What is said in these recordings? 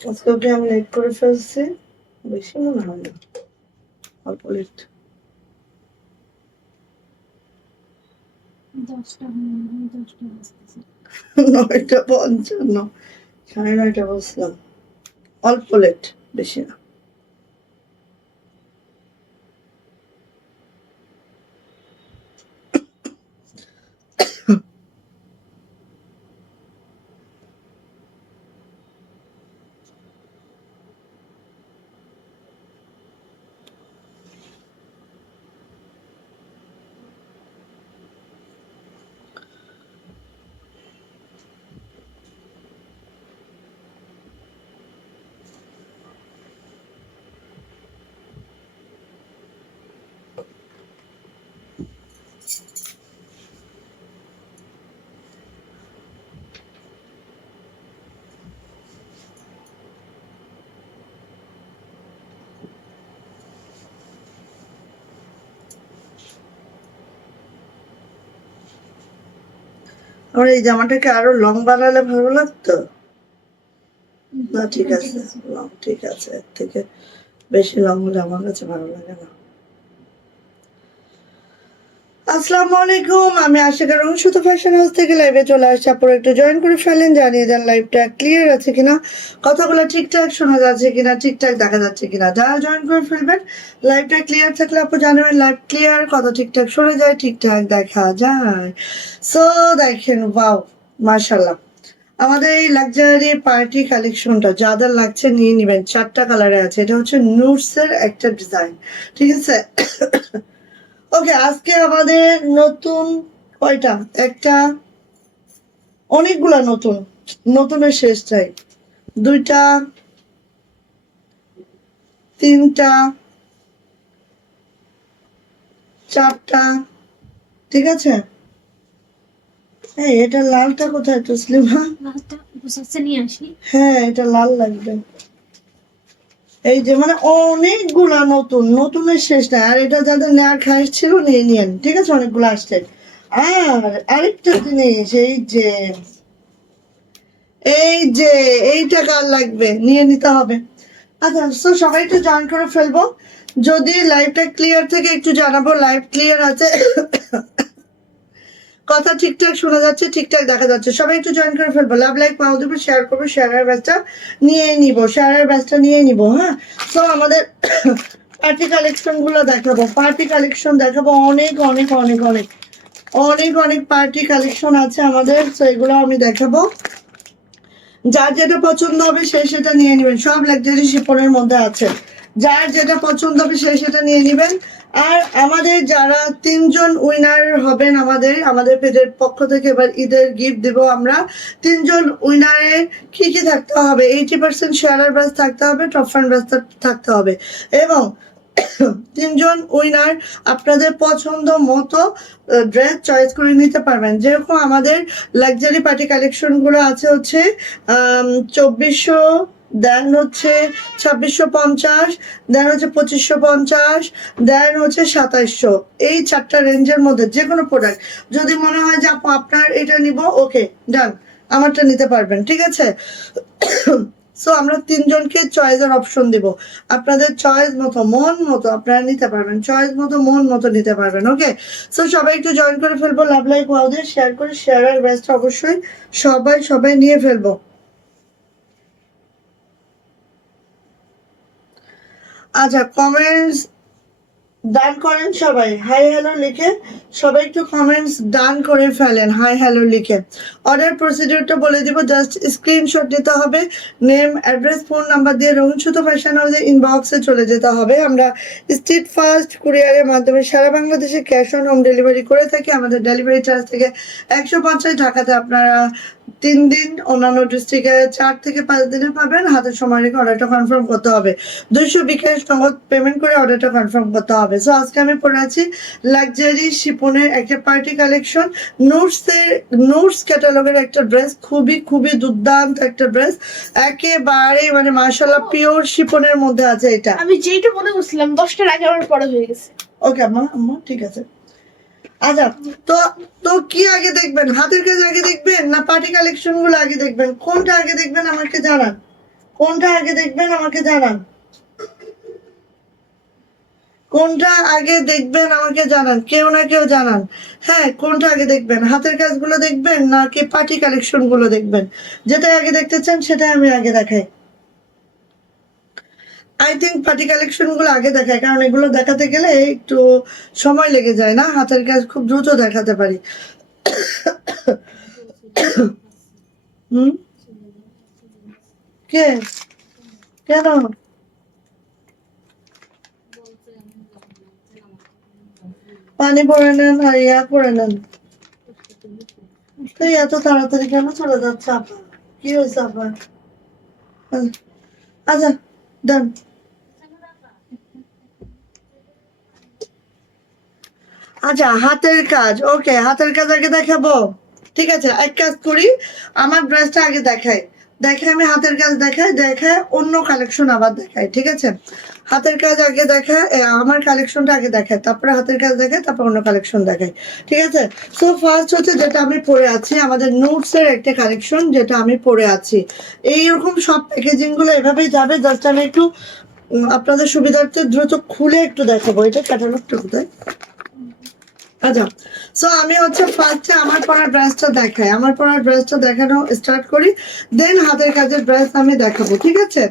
আজকে ওকে আমি লেট করে ফেলছি, বেশি মনে হয় না, অল্প লেট। 9:55, 9:30 বসলাম, অল্প লেট, বেশি না। আমার এই জামাটাকে আরো লং বানালে ভালো লাগতো না? ঠিক আছে, লং ঠিক আছে, এর থেকে বেশি লং হলে আমার কাছে ভালো লাগে না। আসসালামু আলাইকুম, আমি আশিকা রংসুত ফ্যাশন হাউস থেকে লাইভে চলে আসছি। আপনারা একটু জয়েন করে ফেলেন, জানিয়ে দেন লাইভটা ক্লিয়ার আছে কিনা, কথাগুলো ঠিকঠাক শোনা যাচ্ছে কিনা, ঠিকঠাক দেখা যাচ্ছে কিনা। যারা জয়েন করে ফেলবেন, লাইভটা ক্লিয়ার থাকলে আপু জানাবেন লাইভ ক্লিয়ার, কথা ঠিকঠাক শোনা যায়, ঠিকঠাক দেখা যায়। সো দেখেন, ওয়াও, মাশাআল্লাহ, আমাদের এই লাক্সারি পার্টি কালেকশনটা যাদের লাগছে নিয়ে নেবেন। 4টা কালারে আছে, এটা হচ্ছে নুটসের একটা ডিজাইন, ঠিক আছে। ওকে, আজকে আমাদের নতুন কয়টা, একটা, অনেকগুলা নতুন, নতুনের শেষ চাই। 2টা, 3টা, 4টা, ঠিক আছে। এই এটা লালটা কোথায় তসলিমা? হ্যাঁ, এটা লাল লাগবে। এই যে মানে অনেকগুলা নতুন, নতুনের শেষ নাই। আর এটা যাদের নেওয়ার খাইশ ছিল নিয়ে নিয়েন, ঠিক আছে, অনেকগুলো আসছে। আর আরেকটা জিনিস, এই যে এইটা কার লাগবে, নিয়ে নিতে হবে। আচ্ছা, তো সবাই একটু জয়েন করে ফেলবো। যদি লাইভটা ক্লিয়ার থেকে একটু জানাবো লাইভ ক্লিয়ার আছে, কথা ঠিকঠাক শোনা যাচ্ছে, ঠিকঠাক দেখা যাচ্ছে। সবাই একটু জয়েন করে ফেলবো, লাভ লাইক পাও দেবো, শেয়ার করবো, শেয়ারের ব্যাচটা নিয়ে নিবো, শেয়ারের ব্যাচটা নিয়ে নিবো। হ্যাঁ, তো আমাদের পার্টি কালেকশন গুলো দেখাবো, পার্টি কালেকশন দেখাবো, অনেক অনেক অনেক অনেক অনেক অনেক পার্টি কালেকশন আছে আমাদের, তো এগুলো আমি দেখাবো। যার যেটা পছন্দ হবে সে সেটা নিয়ে নেবেন, সব লাক্সারি শিপনের মধ্যে আছে। যার যেটা পছন্দ হবে সে সেটা নিয়ে নেবেন। আর আমাদের যারা 3জন উইনার হবেন, আমাদের পেজের পক্ষ থেকে এবার ঈদের গিফট দেব আমরা। 3জন উইনারের কি কি থাকতে হবে, 80% শেয়ারের ব্যাচ থাকতে হবে, টপ ফান্ড ব্যাচ থাকতে হবে, এবং 3জন উইনার আপনাদের পছন্দ মতো ড্রেস চয়েস করে নিতে পারবেন। যেরকম আমাদের লাক্সারি পার্টি কালেকশন গুলো আছে হচ্ছে 2400, দেন হচ্ছে 2650, দেন হচ্ছে 2550, দেন হচ্ছে 2700। এই 4টা রেঞ্জের মধ্যে যে কোনো প্রোডাক্ট যদি মনে হয় যে আপু আপনার এটা নিব, ওকে ডান, আমারটা নিতে পারবেন, ঠিক আছে। সো আমরা 3জনকে চয়েসের অপশন দিব, আপনাদের চয়েস মতো মন মতো আপনারা নিতে পারবেন, চয়েস মতো মন মতো নিতে পারবেন। ওকে, সো সবাই একটু জয়েন করে ফেলবো, লাভ লাইক ওয়াও দিয়ে শেয়ার করে, শেয়ারের ব্যাচটা অবশ্যই সবাই নিয়ে ফেলবো। আচ্ছা, কমেন্টস ডান করেন সবাই, হাই হ্যালো লিখে, সবাই একটু কমেন্টস ডান করে ফেলেন, হাই হ্যালো লিখে। অর্ডার প্রসিডিউরটা বলে দিব, জাস্ট স্ক্রিনশট নিতে হবে, নেম, অ্যাড্রেস, ফোন নাম্বার দিয়ে রংসুত ফ্যাশন হাউসের ইনবক্সে চলে যেতে হবে। আমরা স্ট্রিট ফাস্ট কুরিয়ারের মাধ্যমে সারা বাংলাদেশে ক্যাশ অন হোম ডেলিভারি করে থাকি। আমাদের ডেলিভারি চার্জ থেকে 150, ঢাকাতে আপনারা 3 দিন, অন্যান্য ডিস্ট্রিক্টে 4 থেকে 5 দিনে পাবেন। হাতে সময় রেখে অর্ডারটা কনফার্ম করতে হবে, 200 বিকাশ নগদ পেমেন্ট করে অর্ডারটা কনফার্ম করতে হবে। সো আজকে আমি পরে আছি লাক্সারি শিপনের একটা পার্টি কালেকশন, নোটস ক্যাটালগের একটা ড্রেস, খুবই খুবই দুর্দান্ত একটা ড্রেস, একেবারে মানে মাশাআল্লাহ পিওর শিপনের মধ্যে আছে এটা। আমি যেইটা মনে করছিলাম 10টার আগে আমার পড়া হয়ে গেছে। ওকে আম্মা, ঠিক আছে। আচ্ছা, তো তো কি আগে দেখবেন, হাতের কাজ আগে দেখবেন না পার্টি কালেকশন গুলো আগে দেখবেন? কোনটা আগে দেখবেন আমাকে জানান, কোনটা আগে দেখবেন আমাকে জানান, কোনটা আগে দেখবেন আমাকে জানান, কেউ না কেউ জানান। হ্যাঁ, কোনটা আগে দেখবেন, হাতের কাজগুলো দেখবেন নাকি পার্টি কালেকশন গুলো দেখবেন? যেটা আগে দেখতে চান সেটা আমি আগে দেখাই। আই থিঙ্ক পার্টি কালেকশন গুলো আগে দেখায়, কারণ এগুলো দেখাতে গেলে একটু সময় লেগে যায় না, হাতের কাজ খুব দ্রুত দেখাতে পারি। হুম, কে, কেন? পানি পরে নেন আর ইয়া করে নেন। তো এত তাড়াতাড়ি কেন চলে যাচ্ছে আপনার? কি হয়েছে আপনার? আচ্ছা, ডান। আচ্ছা, হাতের কাজ, ওকে, হাতের কাজ আগে দেখাবো। ঠিক আছে, এক কাজ করি, আমার ড্রেসটা আগে দেখাই, দেখাই আমি হাতের কাজ দেখাই, দেখায় অন্য কালেকশন আবার দেখাই। ঠিক আছে, হাতের কাজ আগে দেখায়, আমার কালেকশনটা আগে দেখায়, তারপরে হাতের কাজ দেখায়, তারপর অন্য কালেকশন দেখায়। ঠিক আছে, সো ফার্স্ট হচ্ছে যেটা আমি পরে আছি, আমাদের নোটস এর একটা কালেকশন যেটা আমি পরে আছি। এইরকম সব প্যাকেজিং গুলো এভাবেই যাবে, জাস্ট আমি একটু আপনাদের সুবিধার্থে দ্রুত খুলে একটু দেখাবো। এটা ক্যাটালগটা কোথায়? আচ্ছা, সো আমি হচ্ছে ফার্স্টে আমার পরা ড্রেসটা দেখাই, আমার পরা ড্রেসটা দেখানো স্টার্ট করি, দেন হাতের কাজের ড্রেস আমি দেখাবো। ঠিক আছে,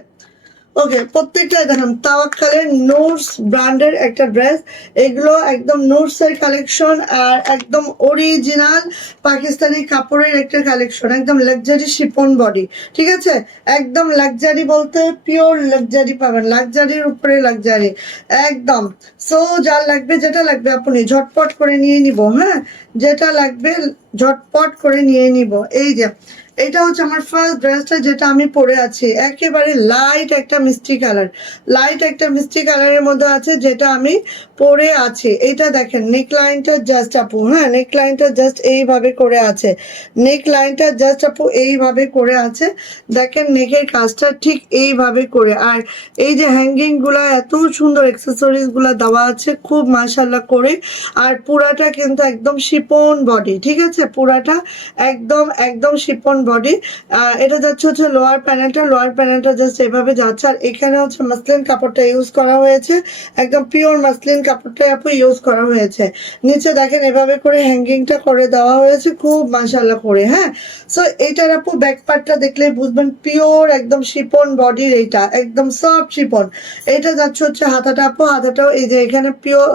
ওকে, প্রত্যেকটা দেখেন তাওয়াক্কালের নোটস ব্র্যান্ডের একটা ড্রেস, এগুলো একদম নোটস এর কালেকশন, আর একদম অরিজিনাল পাকিস্তানি কাপড়ের একটা কালেকশন, একদম লাক্সারি শিপন বডি। ঠিক আছে, একদম লাক্সারি বলতে পিওর লাক্সারি পাবেন, লাক্সারির উপরে লাক্সারি একদম। সো যার লাগবে, যেটা লাগবে আপনি ঝটপট করে নিয়ে নিব। হ্যাঁ, যেটা লাগবে ঝটপট করে নিয়ে নিব। এই যে এটা হচ্ছে আমার ফার্স্ট ড্রেসটা যেটা আমি পরে আছি, একেবারে লাইট একটা মিষ্টি কালার, লাইট একটা মিষ্টি কালারের মধ্যে আছে যেটা আমি পরে আছি। এটা দেখেন নেক লাইনটা জাস্ট আপু, হ্যাঁ নেক লাইনটা জাস্ট এইভাবে করে আছে, নেক লাইনটা জাস্ট আপু এইভাবে করে আছে, দেখেন নেকের কাজটা ঠিক এইভাবে করে, আর এই যে হ্যাঙ্গিং গুলা এত সুন্দর অ্যাক্সেসরিজ গুলা দেওয়া আছে খুব মাশাআল্লাহ করে, আর পুরাটা কিন্তু একদম শিপন বডি। ঠিক আছে, পুরাটা একদম একদম শিপন বডি। এটা যাচ্ছে হচ্ছে লোয়ার প্যানেলটা, লোয়ার প্যানেলটা জাস্ট এভাবে যাচ্ছে, আর এখানে হচ্ছে মাসলিন কাপড়টা ইউজ করা হয়েছে, একদম পিওর মাসলিন কাপড়টা আপু ইউজ করা হয়েছে। নিচে দেখেন এভাবে করে হ্যাঙ্গিংটা করে দেওয়া হয়েছে খুব মাশাআল্লাহ করে। হ্যাঁ, সো এইটার আপু ব্যাক পার্টটা দেখলেই বুঝবেন পিওর একদম শিপন বডির, এইটা একদম সফট শিপন। এটা যাচ্ছে হচ্ছে হাতাটা আপু, হাতাটাও এই যে এখানে পিওর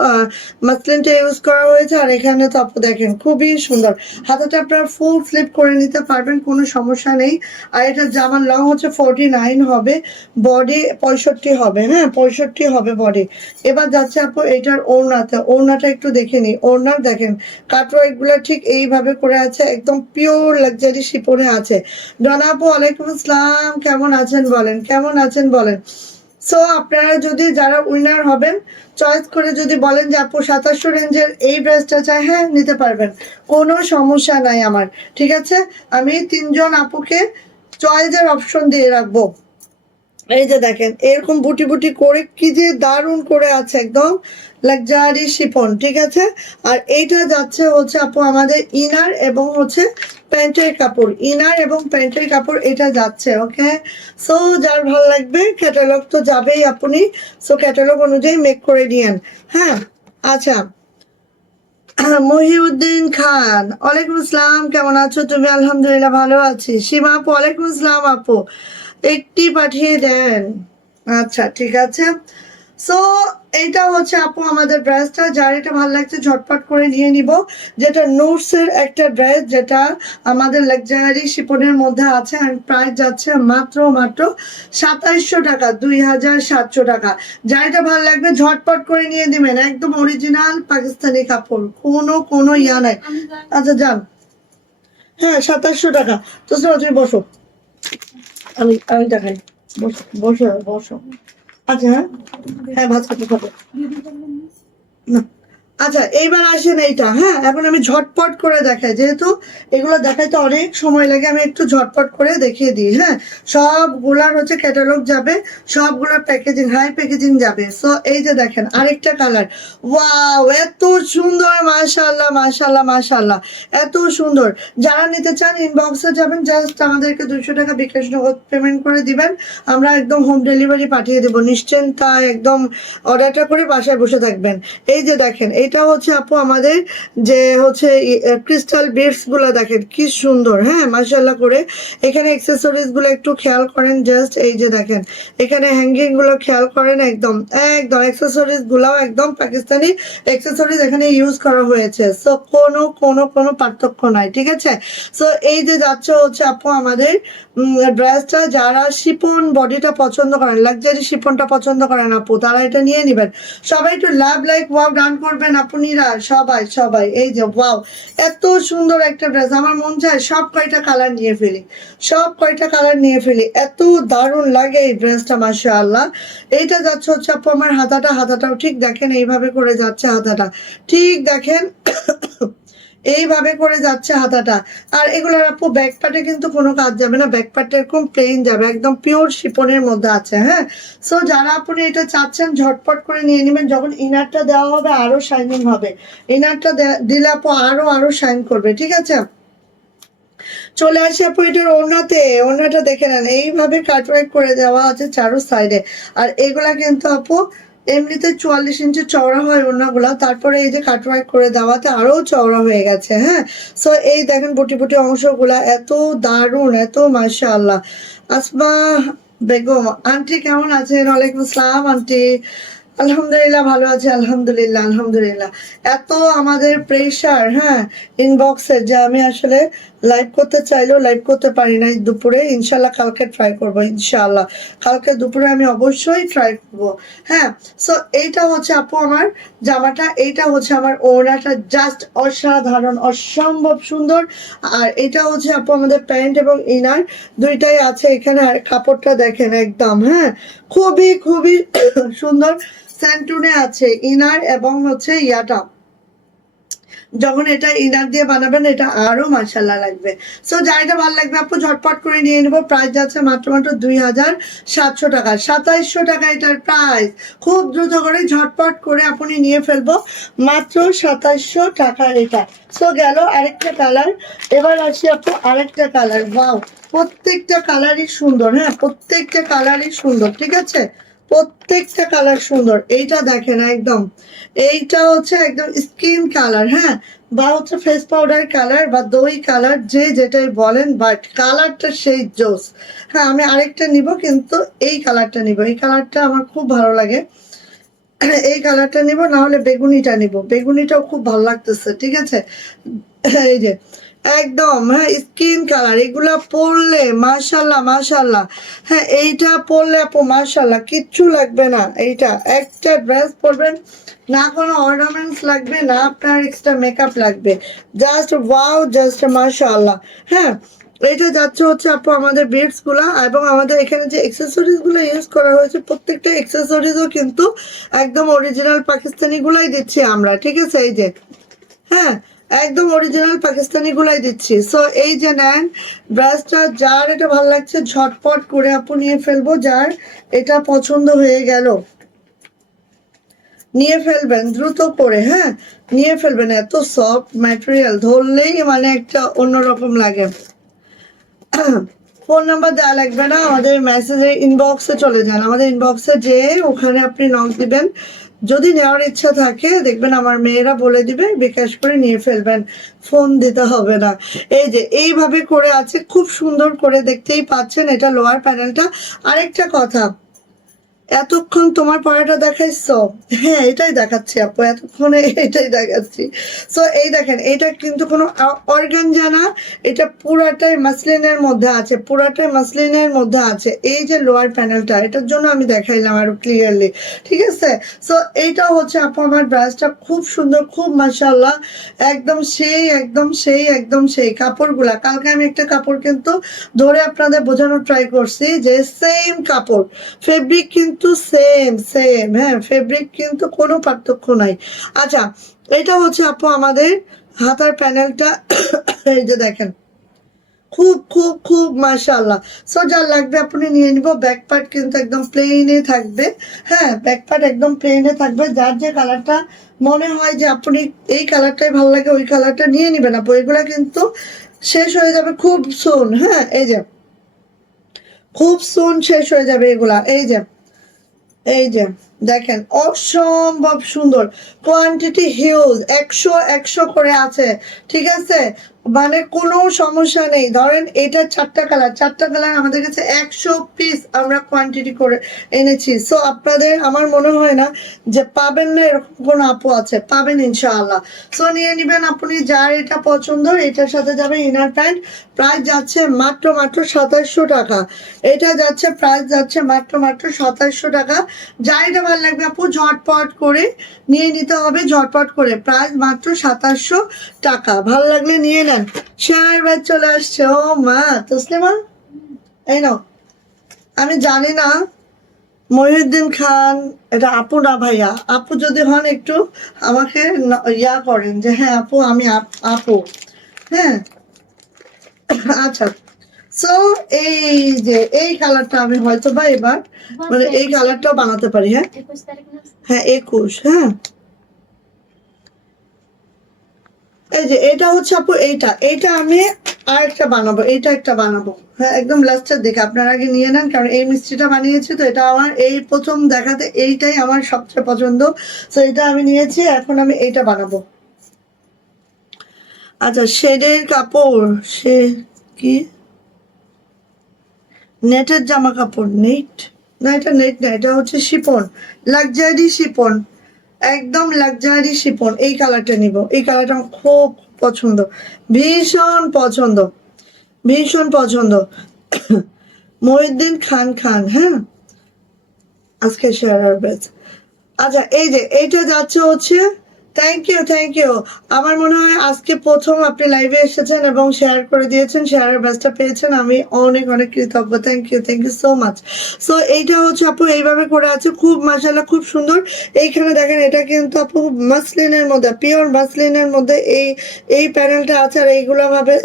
মাসলিনটা ইউজ করা হয়েছে, আর এখানে তো আপু দেখেন খুবই সুন্দর, হাতাটা আপনার ফুল স্লিপ করে নিতে পারবেন, কোনো সমস্যা নেই। আর এটা জামার লং হচ্ছে 49 হবে, বডি 65 হবে। হ্যাঁ, 65 হবে বডি। এবার যাচ্ছে আপু এটার ওড়নাতে, ওড়নাটা একটু দেখে নিই। ওড়নার দেখেন কাটওয়ার্ক গুলো ঠিক এইভাবে করে আছে, একদম পিওর লাক্সারি শিপনে আছে। ডনা আপু ওয়ালাইকুম আসসালাম, কেমন আছেন বলেন, কেমন আছেন বলেন। সো আপনারা যদি যারা উইনার হবেন চয়েস করে যদি বলেন যে আপু 2700 রেঞ্জের এই ড্রেসটা চাই, হ্যাঁ নিতে পারবেন, কোনো সমস্যা নাই আমার। ঠিক আছে, আমি 3জন আপুকে চয়েসের অপশন দিয়ে রাখবো। এই যে দেখেন এরকম বুটি বুটি করে কি যে দারুণ করে আছে, একদম লাক্সারি শিফন। ঠিক আছে, আর এইটা যাচ্ছে হচ্ছে আপু আমাদের ইনার এবং হচ্ছে প্যান্টের কাপড়, ইনার এবং প্যান্টের কাপড় এটা যাচ্ছে। ওকে, সো যার ভালো লাগবে ক্যাটালগ তো যাবেই আপনি, সো ক্যাটালগ অনুযায়ী মেক করে নিয়েন। হ্যাঁ, আচ্ছা, মহিউদ্দিন খান ওয়ালাইকুম আসসালাম, কেমন আছো তুমি? আলহামদুলিল্লাহ ভালো আছি। সীমা আপু ওয়ালাইকুম আসসালাম আপু, একটি পাঠিয়ে দেন। আচ্ছা ঠিক আছে, সো এইটা হচ্ছে আপু আমাদের ড্রেসটা, যার এটা ভালো লাগছে ঝটপট করে নিয়ে নিব। যেটা নোটস এর একটা ড্রেস, যেটা আমাদের লাক্সারি শিপনের মধ্যে আছে, আর প্রাইস যাচ্ছে মাত্র মাত্র 2700 টাকা, 2700 টাকা। যার এটা ভালো লাগবে ঝটপট করে নিয়ে দিবেন, একদম অরিজিনাল পাকিস্তানি কাপড়, কোনো ইয়া নাই। আচ্ছা যান, হ্যাঁ 2700 টাকা। তো তুমি বসো, আমি আমি দেখাই, বসো বসো বসো। আচ্ছা, হ্যাঁ হ্যাঁ ভাত খেতে খাবো না। আচ্ছা এইবার আসেন এইটা, হ্যাঁ এখন আমি ঝটপট করে দেখাই, যেহেতু এগুলো দেখাইতে অনেক সময় লাগে আমি একটু ঝটপট করে দেখিয়ে দিই। হ্যাঁ সবগুলার হচ্ছে ক্যাটালগ যাবে, সবগুলোর প্যাকেজিং হাই প্যাকেজিং যাবে। সো এই যে দেখেন আরেকটা কালার, ওয়াও এত সুন্দর, মাশাআল্লাহ মাশাআল্লাহ মাশাআল্লাহ, এত সুন্দর। যারা নিতে চান ইনবক্সে যাবেন, জাস্ট আমাদেরকে 200 টাকা বিকাশ নগদ পেমেন্ট করে দিবেন, আমরা একদম হোম ডেলিভারি পাঠিয়ে দেবো নিশ্চিন্তা, একদম অর্ডারটা করে বাসায় বসে থাকবেন। এই যে দেখেন এটা হচ্ছে আপু আমাদের যে হচ্ছে ক্রিস্টাল বিডস গুলো দেখেন কি সুন্দর, হ্যাঁ মাশাআল্লাহ করে। এখানে অ্যাক্সেসরিজ গুলো একটু খেয়াল করেন, জাস্ট এই যে দেখেন এখানে হ্যাঙ্গিং গুলো খেয়াল করেন, একদম একদম অ্যাক্সেসরিজ গুলাও একদম পাকিস্তানি অ্যাক্সেসরিজ এখানে ইউজ করা হয়েছে। সো কোনো পার্থক্য নাই, ঠিক আছে। সো এই যে যাচ্ছে হচ্ছে আপু আমাদের ড্রেসটা, যারা শিপন বডিটা পছন্দ করেন, লাক্সারি শিপনটা পছন্দ করেন আপু, তারা এটা নিয়ে নেবেন। সবাই একটু লাভ লাইক ওয়াও ডান করবেন আপুনিরা, সবাই সবাই। এই যে ওয়াও এত সুন্দর একটা ড্রেস, আমার মন চায় সব কয়টা কালার নিয়ে ফেলি, সব কয়টা কালার নিয়ে ফেলি, এত দারুণ লাগে এই ড্রেসটা মাশাআল্লাহ। এইটা যাচ্ছে হচ্ছে আপু আমার হাতাটাও ঠিক দেখেন এইভাবে করে যাচ্ছে, হাতাটা ঠিক দেখেন এইভাবে করে যাচ্ছে হাতাটা। আর এগুলোর আপু ব্যাক পার্টে কিন্তু কোনো কাজ যাবে না, ব্যাক পার্টটা এরকম প্লেন যাবে, একদম পিওর শিপনের মধ্যে আছে। হ্যাঁ সো যারা আপনি এটা চাচ্ছেন ঝটপট করে নিয়ে নেবেন, যখন ইনারটা দেওয়া হবে আরো শাইনিং হবে, ইনারটা দিলে আপু আরো শাইন করবে, ঠিক আছে। চলে আসে আপু এটার ওড়নাতে, ওড়নাটা দেখে নেন এইভাবে কাটওয়ার্ক করে দেওয়া আছে চারো সাইডে। আর এগুলা কিন্তু আপু এমনিতে 44 ইঞ্চি চওড়া হয় ওড়নাগুলা, তারপরে এই যে কাটওয়ার্ক করে দেওয়াতে আরো চওড়া হয়ে গেছে। হ্যাঁ সো এই দেখেন বুটি বুটি অংশগুলা এত দারুণ, এত মাশাআল্লাহ। আসমা বেগম আন্টি কেমন আছেন? ওয়ালাইকুম আসসালাম আন্টি, আলহামদুলিল্লাহ ভালো আছে, আলহামদুলিল্লাহ আলহামদুলিল্লাহ। এত আমাদের প্রেশার হ্যাঁ ইনবক্সে, যে আমি আসলে লাইভ করতে চাইলেও লাইভ করতে পারি না দুপুরে। ইনশাল্লাহ কালকে ট্রাই করবো, ইনশাল্লাহ কালকে দুপুরে আমি অবশ্যই ট্রাই করবো। হ্যাঁ সো এইটা হচ্ছে আপু আমার জামাটা, এইটা হচ্ছে আমার ওড়নাটা, জাস্ট অসাধারণ অসম্ভব সুন্দর। আর এটা হচ্ছে আপু আমাদের প্যান্ট এবং ইনার দুইটাই আছে এখানে। আর কাপড়টা দেখেন একদম, হ্যাঁ খুবই সুন্দর। স্যান্টুনে আছে ইনার এবং হচ্ছে ইয়াটা, যখন এটা ইনার দিয়ে বানাবেন এটা আরো মাশাআল্লাহ লাগবে। সো যাইটা ভালো লাগবে আপু ঝটপট করে নিয়ে নেবো। প্রাইস যাচ্ছে মাত্র 2700 টাকা, 2700 টাকা এটার প্রাইস। খুব দ্রুত করে ঝটপট করে আপনি নিয়ে ফেলবো, মাত্র 2700 টাকা এটা। সো গেল আরেকটা কালার, এবার আসি আপু আরেকটা কালার। ওয়াও প্রত্যেকটা কালারই সুন্দর, হ্যাঁ প্রত্যেকটা কালারই সুন্দর, ঠিক আছে প্রত্যেকটা কালার সুন্দর। এইটা দেখেন একদম, এইটা হচ্ছে একদম স্কিন কালার, হ্যাঁ বা হচ্ছে ফেস পাউডার কালার বা দই কালার, যে যেটাই বলেন, বাট কালারটা সেই জোস। হ্যাঁ আমি আরেকটা নিব, কিন্তু এই কালারটা নিব, এই কালারটা আমার খুব ভালো লাগে, এই কালারটা নিব, না হলে বেগুনিটা নিব, বেগুনিটাও খুব ভালো লাগতেছে, ঠিক আছে। এই যে একদম হ্যাঁ স্কিন কালার, এগুলা পরলে মাশাল্লাহ মাশাল্লাহ। হ্যাঁ এইটা পরলে আপু মাশাল্লাহ কিচ্ছু লাগবে না, এইটা একটা ড্রেস পরবেন, না কোনো অর্নামেন্টস লাগবে, না আপনার এক্সট্রা মেকআপ লাগবে, জাস্ট ওয়াও জাস্ট মাশাল্লাহ। হ্যাঁ এটা যাচ্ছে হচ্ছে আপু আমাদের বিডস গুলা, এবং আমাদের এখানে যে এক্সেসরিজ গুলো ইউজ করা হয়েছে প্রত্যেকটা এক্সেসরিজও কিন্তু একদম অরিজিনাল পাকিস্তানি গুলাই দিচ্ছি আমরা, ঠিক আছে। এই যে হ্যাঁ একদম অরিজিনাল পাকিস্তানি গুলাই দিচ্ছি। সো এই যে নেন ড্রেসটা, যার এটা ভালো লাগছে ঝটপট করে আপু নিয়ে ফেলবো, যার এটা পছন্দ হয়ে গেল নিয়ে ফেলবেন দ্রুত করে, হ্যাঁ নিয়ে ফেলবেন। এত সফট ম্যাটেরিয়াল, ধরলেই মানে একটা অন্যরকম লাগে। ফোন নাম্বার দেওয়া লাগবে না, আমাদের মেসেজে ইনবক্সে চলে যান, আমাদের ইনবক্সে যে ওখানে আপনি নক দিবেন, যদি নেওয়ার ইচ্ছা থাকে দেখবেন আমার মেয়েরা বলে দিবে, বিকাশ করে নিয়ে ফেলবেন, ফোন দিতে হবে না। এই যে এইভাবে করে আছে, খুব সুন্দর করে দেখতেই পাচ্ছেন এটা লোয়ার প্যানেলটা। আরেকটা কথা, এতক্ষণ তোমার পড়াটা দেখাইছো, হ্যাঁ এটাই দেখাচ্ছি আপু, এতক্ষণে এটাই দেখাচ্ছি। সো এই দেখেন এটা কিন্তু কোনো অর্গানজা না, এটা পুরাটাই মাসলিনের মধ্যে আছে, পুরাটাই মাসলিনের মধ্যে আছে। এই যে লোয়ার প্যানেলটা, এটার জন্য আমি দেখাইলাম আরো ক্লিয়ারলি, ঠিক আছে। সো এইটা হচ্ছে আপু আমার ব্রাশটা খুব সুন্দর, খুব মাশাআল্লাহ, একদম সেই একদম সেই একদম সেই কাপড়গুলা। কালকে আমি একটা কাপড় কিন্তু ধরে আপনাদের বোঝানোর ট্রাই করছি যে সেম কাপড়, ফেব্রিক কিন্তু কিন্তু সেম সেম, হ্যাঁ ফেব্রিক কিন্তু কোনো পার্থক্য নাই। আচ্ছা এটা হচ্ছে আপু আমাদের হাতার প্যানেলটা। এই যে দেখেন খুব খুব খুব মাশাআল্লাহ। সো যা লাগবে আপনি নিয়ে নিব। ব্যাক পার্ট কিন্তু একদম প্লেনে থাকবে, হ্যাঁ ব্যাক পার্ট একদম প্লেনে থাকবে। যার যে কালারটা মনে হয় যে আপনি এই কালারটাই ভালো লাগে ওই কালারটা নিয়ে নেবেন আপু। এগুলা কিন্তু শেষ হয়ে যাবে খুব সুন, হ্যাঁ এই যে খুব সুন শেষ হয়ে যাবে এগুলা। এই যে দেখেন অসম্ভব সুন্দর, কোয়ান্টিটি হিউজ, 100 করে আছে, ঠিক আছে মানে কোনো সমস্যা নেই। ধরেন এটা চারটা কালার আমাদের কাছে 100 পিস আমরা কোয়ান্টিটি করে এনেছি। সো আপনাদের আমার মনে হয় না যে পাবেন না এরকম কোনো আপু আছে, পাবেন ইনশাআল্লাহ। সো নিয়ে নেবেন আপনি যার এটা পছন্দ। এটার সাথে যাবে ইনার প্যান্ট, প্রাইস যাচ্ছে মাত্র 2700 টাকা। এটা যাচ্ছে প্রাইস যাচ্ছে মাত্র 2700 টাকা। যার এটা ভালো লাগবে আপু ঝটপট করে নিয়ে নিতে হবে, ঝটপট করে, প্রাইস মাত্র 2700 টাকা। ভালো লাগলে নিয়ে নেন। শেয়ার ব্যাচ চলে আসছে। ও মা তসলিমা এই নাও। আমি জানি না মহিউদ্দিন খান এটা আপু না ভাইয়া, আপু যদি হন একটু আমাকে ইয়া করেন যে হ্যাঁ আপু আমি আপু, হ্যাঁ আচ্ছা। সো এই যে এই কালারটা আমি হয়তো বা এবার মানে এই কালারটাও বানাতে পারি। হ্যাঁ হ্যাঁ 21, হ্যাঁ এই যে এটা হচ্ছে আপু এইটা আমি আরেকটা বানাবো, এইটা একটা বানাবো, হ্যাঁ একদম লাস্টের দিকে। আপনারা আগে নিয়ে নেন কারণ এই মিষ্টিটা বানিয়েছি তো এটা আমার এই প্রথম দেখাতে এইটাই আমার সবচেয়ে পছন্দ। তো এটা আমি নিয়েছি, এখন আমি এইটা বানাবো। আচ্ছা শেডের কাপড়, সে কি নেটের জামা কাপড়, নেট না এটা নেট না, এটা হচ্ছে শিপন, লাক্সারি শিপন, একদম লাক্সারি শিপন। এই কালারটা নিব, এই কালারটা আমার খুব পছন্দ, ভীষণ পছন্দ, ভীষণ পছন্দ। মহিউদ্দিন খান, হ্যাঁ আজকে শেয়ার ব্যাচ। আচ্ছা এই যে এইটা যাচ্ছে হচ্ছে, থ্যাংক ইউ। আমার মনে হয় আজকে প্রথম আপনি লাইভে এসেছেন এবং শেয়ার করে দিয়েছেন, শেয়ারের ব্যাচটা পেয়েছেন, আমি অনেক অনেক কৃতজ্ঞ। Thank you so much. So এইটা হচ্ছে আপু এইভাবে করে আছে, খুব মাশাআল্লাহ খুব সুন্দর। এইখানে দেখেন এটা কিন্তু আপু মাসলিনের মধ্যে, পিওর মাসলিনের মধ্যে এই প্যানেলটা আছে আর